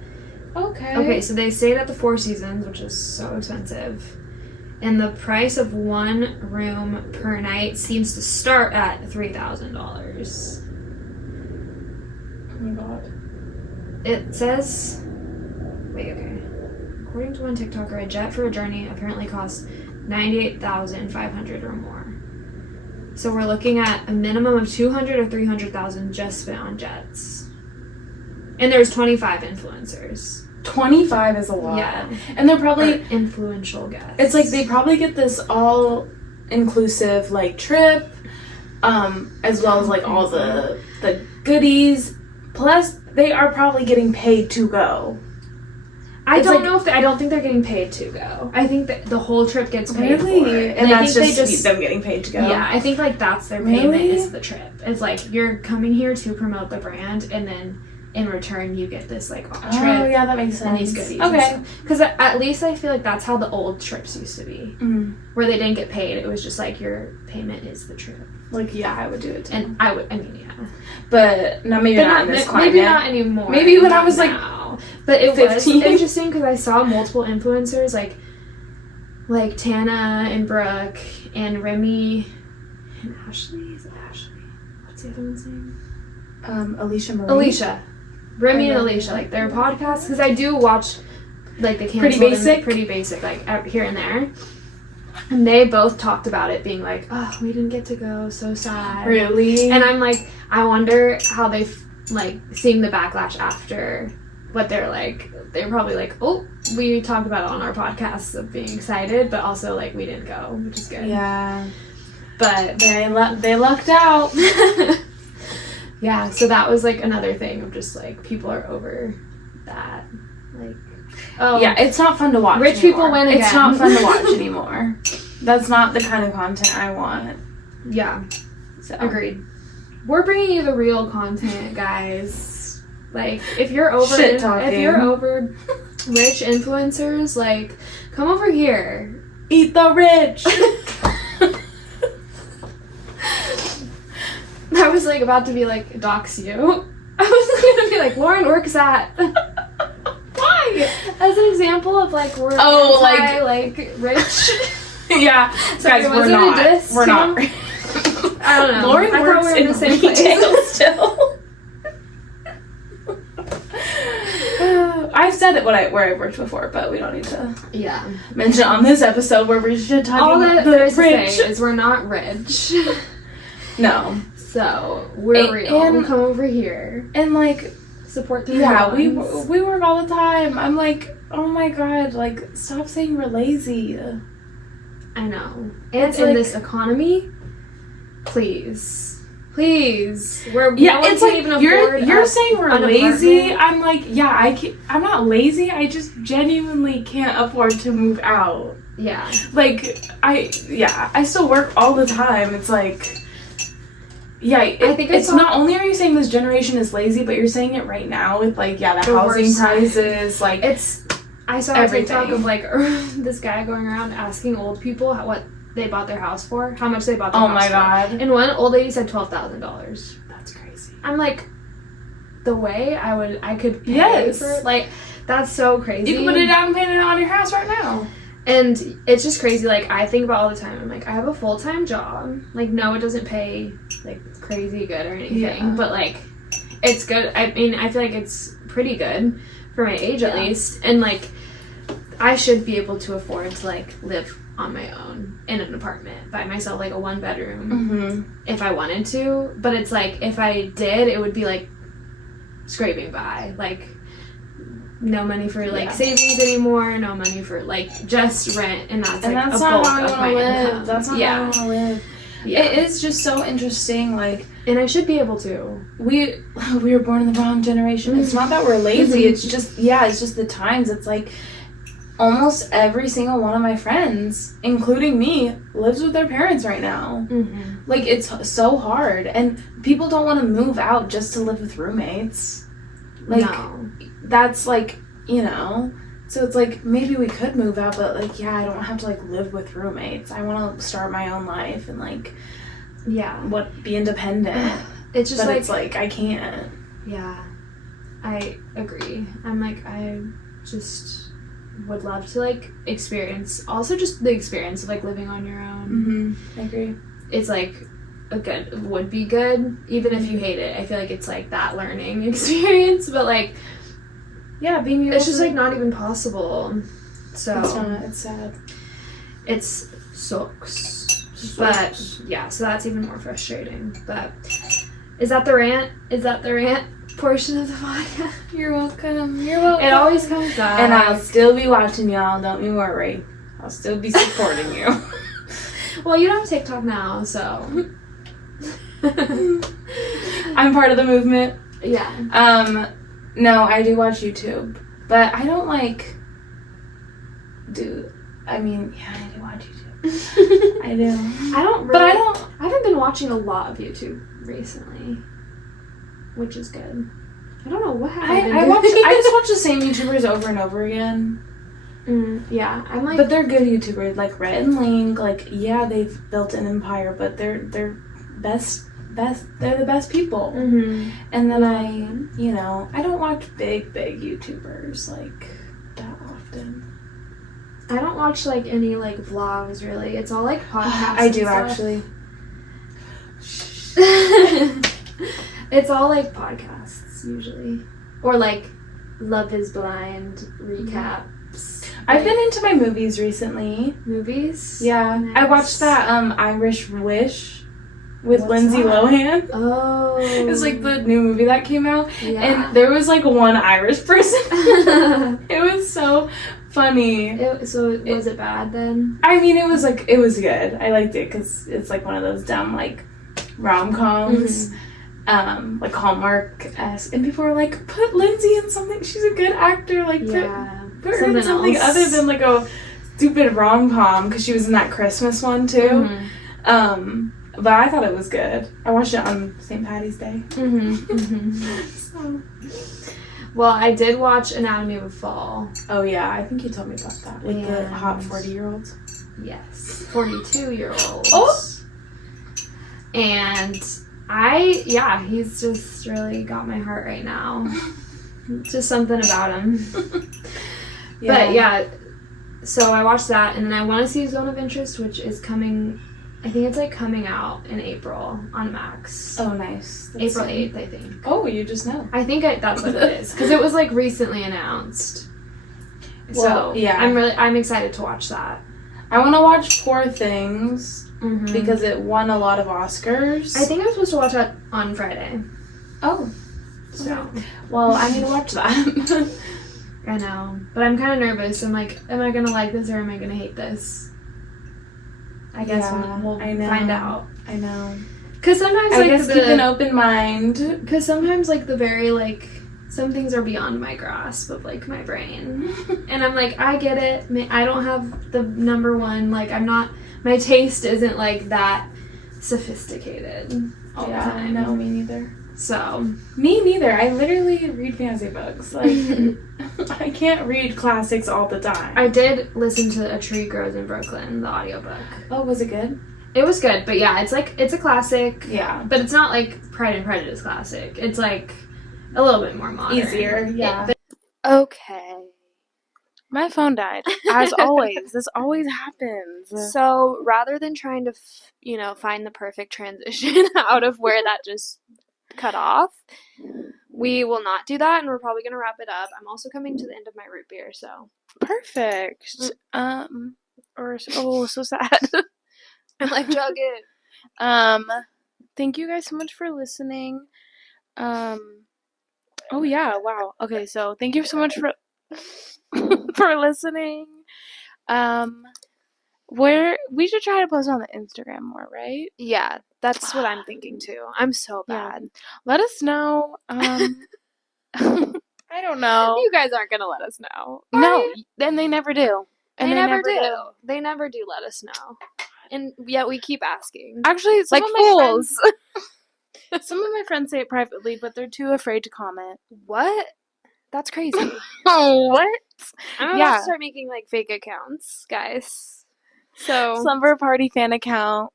Okay. Okay, so they stayed at the Four Seasons, which is so expensive. And the price of one room per night seems to start at $3,000. Oh my god. It says, wait, okay. According to one TikToker, a jet for a journey apparently costs $98,500 or more. So we're looking at a minimum of $200,000 or $300,000 just spent on jets. And there's 25 influencers. 25 is a lot. Yeah. And they're probably influential guests. It's like they probably get this all inclusive like trip, as well as like all the goodies. Plus they are probably getting paid to go. I don't think they're getting paid to go. I think that the whole trip gets paid for. And that's just them getting paid to go. Yeah, I think like that's their payment is the trip. It's like you're coming here to promote the brand, and then in return you get this like trip. Oh yeah, that makes sense. And these goodies. Okay. Because at least I feel like that's how the old trips used to be, where they didn't get paid. It was just like your payment is the trip. Like yeah, I would do it too. And I mean yeah. But not in this climate. Maybe not anymore. Maybe when I was like now. But it 15. was interesting because I saw multiple influencers like Tana and Brooke and Remy and Ashley. Is it Ashley? What's the other one's name? Alicia Marie. Alicia. Remy and Alicia, like their podcasts, because I do watch like the Pretty Basic, like here and there. And they both talked about it being like, oh, we didn't get to go, so sad. Really? And I'm like, I wonder how they like seeing the backlash after what they're like. They're probably like, oh, we talked about it on our podcast of being excited, but also like we didn't go, which is good. Yeah. But they lucked out. Yeah, so that was like another thing of just like people are over that. Like, oh yeah, it's not fun to watch. Rich anymore. people win again. It's not fun to watch anymore. That's not the kind of content I want. Yeah, so agreed. We're bringing you the real content, guys. Like, if you're over rich influencers, like, come over here. Eat the rich. I was like about to be like dox you. I was gonna be like Lauren works at. Why? As an example of like we're like rich. Yeah, so guys, we're not. We're not. I don't know. Lauren works in the same place still. I've said it where I worked before, but we don't need to mention on this episode where we should talk about the rich. Is we're not rich. No. So we're real. And come over here and like support the we work all the time. I'm like, oh my god, like stop saying we're lazy. I know. And in this economy, please, it's like you're saying we're lazy. I'm like, yeah, I'm not lazy. I just genuinely can't afford to move out. Yeah. Like I still work all the time. It's like. Yeah, I think it's not only are you saying this generation is lazy, but you're saying it right now with like the housing prices, like I saw a TikTok of like this guy going around asking old people what they bought their house for, how much they bought their house for. Oh my god! And one old lady said $12,000. That's crazy. I'm like, the way I could pay for like that's so crazy. You can put it down payment on your house right now. And it's just crazy. Like I think about all the time. I'm like, I have a full-time job. Like no, it doesn't pay like crazy good or anything, but like it's good. I mean, I feel like it's pretty good for my age at least, and like I should be able to afford to like live on my own in an apartment by myself, like a 1-bedroom if I wanted to. But it's like if I did, it would be like scraping by, like no money for like savings anymore, no money for like just rent, and that's like a bulk of my income. That's not how I want to live. Yeah. It is just so interesting, like, and I should be able to. We were born in the wrong generation. It's not that we're lazy. It's just it's just the times. It's like almost every single one of my friends, including me, lives with their parents right now. Like it's so hard, and people don't want to move out just to live with roommates. Like that's like so it's like maybe we could move out, but like I don't have to like live with roommates. I want to start my own life and like be independent. It's just but it's like I can't. I agree. I'm like I just would love to like experience. Also, just the experience of like living on your own. I agree. It's like would be good, even if you hate it. I feel like it's like that learning experience, but like, yeah, being able it's just like not even possible. So it's not. It's sad. It's sucks. But yeah, so that's even more frustrating. But is that the rant? Is that the rant portion of the podcast? You're welcome. You're welcome. It always comes back. And I'll still be watching y'all. Don't you worry. I'll still be supporting you. Well, you don't have TikTok now, so I'm part of the movement. Yeah. No, I do watch YouTube, but I don't like I mean, yeah, I do watch YouTube. I do. I haven't been watching a lot of YouTube recently, which is good. I don't know what happened. I just watch the same YouTubers over and over again. Yeah, I'm like, but they're good YouTubers, like Rhett and Link. Like, yeah, they've built an empire, but they're best. They're the best people. Mm-hmm. And then I don't watch big YouTubers like that often. I don't watch like any like vlogs really. It's all like podcasts. I do actually. It's all like podcasts usually, or like Love Is Blind recaps. I've been into my movies recently. Movies? Yeah, nice. I watched that Irish Wish with What's Lindsay that? Lohan. Oh, It's like the new movie that came out, yeah. and there was like one Irish person. It was so funny. Was it bad then? I mean, it was good. I liked it because it's like one of those dumb like rom-coms, like Hallmark-esque, and people were like, put Lindsay in something. She's a good actor. Like, put her in something other than like a stupid rom-com, because she was in that Christmas one too. But I thought it was good. I watched it on St. Patty's Day. So. Well, I did watch Anatomy of a Fall. Oh yeah, I think you told me about that with the hot 40-year-olds. Yes, 42-year-olds. Oh. And he's just really got my heart right now. Just something about him. But yeah, so I watched that, and then I want to see Zone of Interest, which is coming. I think it's like coming out in April on Max. Oh, nice. April 8th, I think. Oh, you just know. I think that's what it is, because it was like recently announced. Well, so yeah, I'm excited to watch that. I want to watch Poor Things because it won a lot of Oscars. I think I'm supposed to watch that on Friday. Oh. So. Well, I need to watch that. I know. But I'm kind of nervous. I'm like, am I going to like this or am I going to hate this? I guess we'll find out. I know. Because sometimes, I guess keep an open mind. Because sometimes, like, the very, like, some things are beyond my grasp of, like, my brain. And I'm like, I get it. I don't have the number one. Like, I'm not, my taste isn't, like, that sophisticated all the time. No, me neither. So. Me neither. I literally read fantasy books. Like, I can't read classics all the time. I did listen to A Tree Grows in Brooklyn, the audiobook. Oh, was it good? It was good, but yeah, it's a classic. Yeah. But it's not like Pride and Prejudice classic. It's like a little bit more modern. Easier, yeah. Okay. My phone died. As always. This always happens. So rather than trying to, find the perfect transition out of where that just cut off, we will not do that, and we're probably going to wrap it up. I'm also coming to the end of my root beer, so. Perfect. So sad. I'm like, chug it. Thank you guys so much for listening. Oh yeah, wow. Okay, so thank you so much for for listening. Where we should try to post on the Instagram more, right? Yeah, that's what I'm thinking too. I'm so bad. Yeah. Let us know. I don't know. You guys aren't gonna let us know. No, and they never do. And they never do. They never do let us know. And yet we keep asking. Actually, like fools. Some of my friends say it privately, but they're too afraid to comment. What? That's crazy. What? I'm about to start making like fake accounts, guys. So Slumber Party fan account.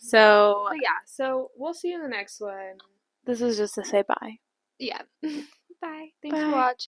So but yeah, so we'll see you in the next one. This is just to say bye. Yeah. Bye. Thanks Bye. for watching.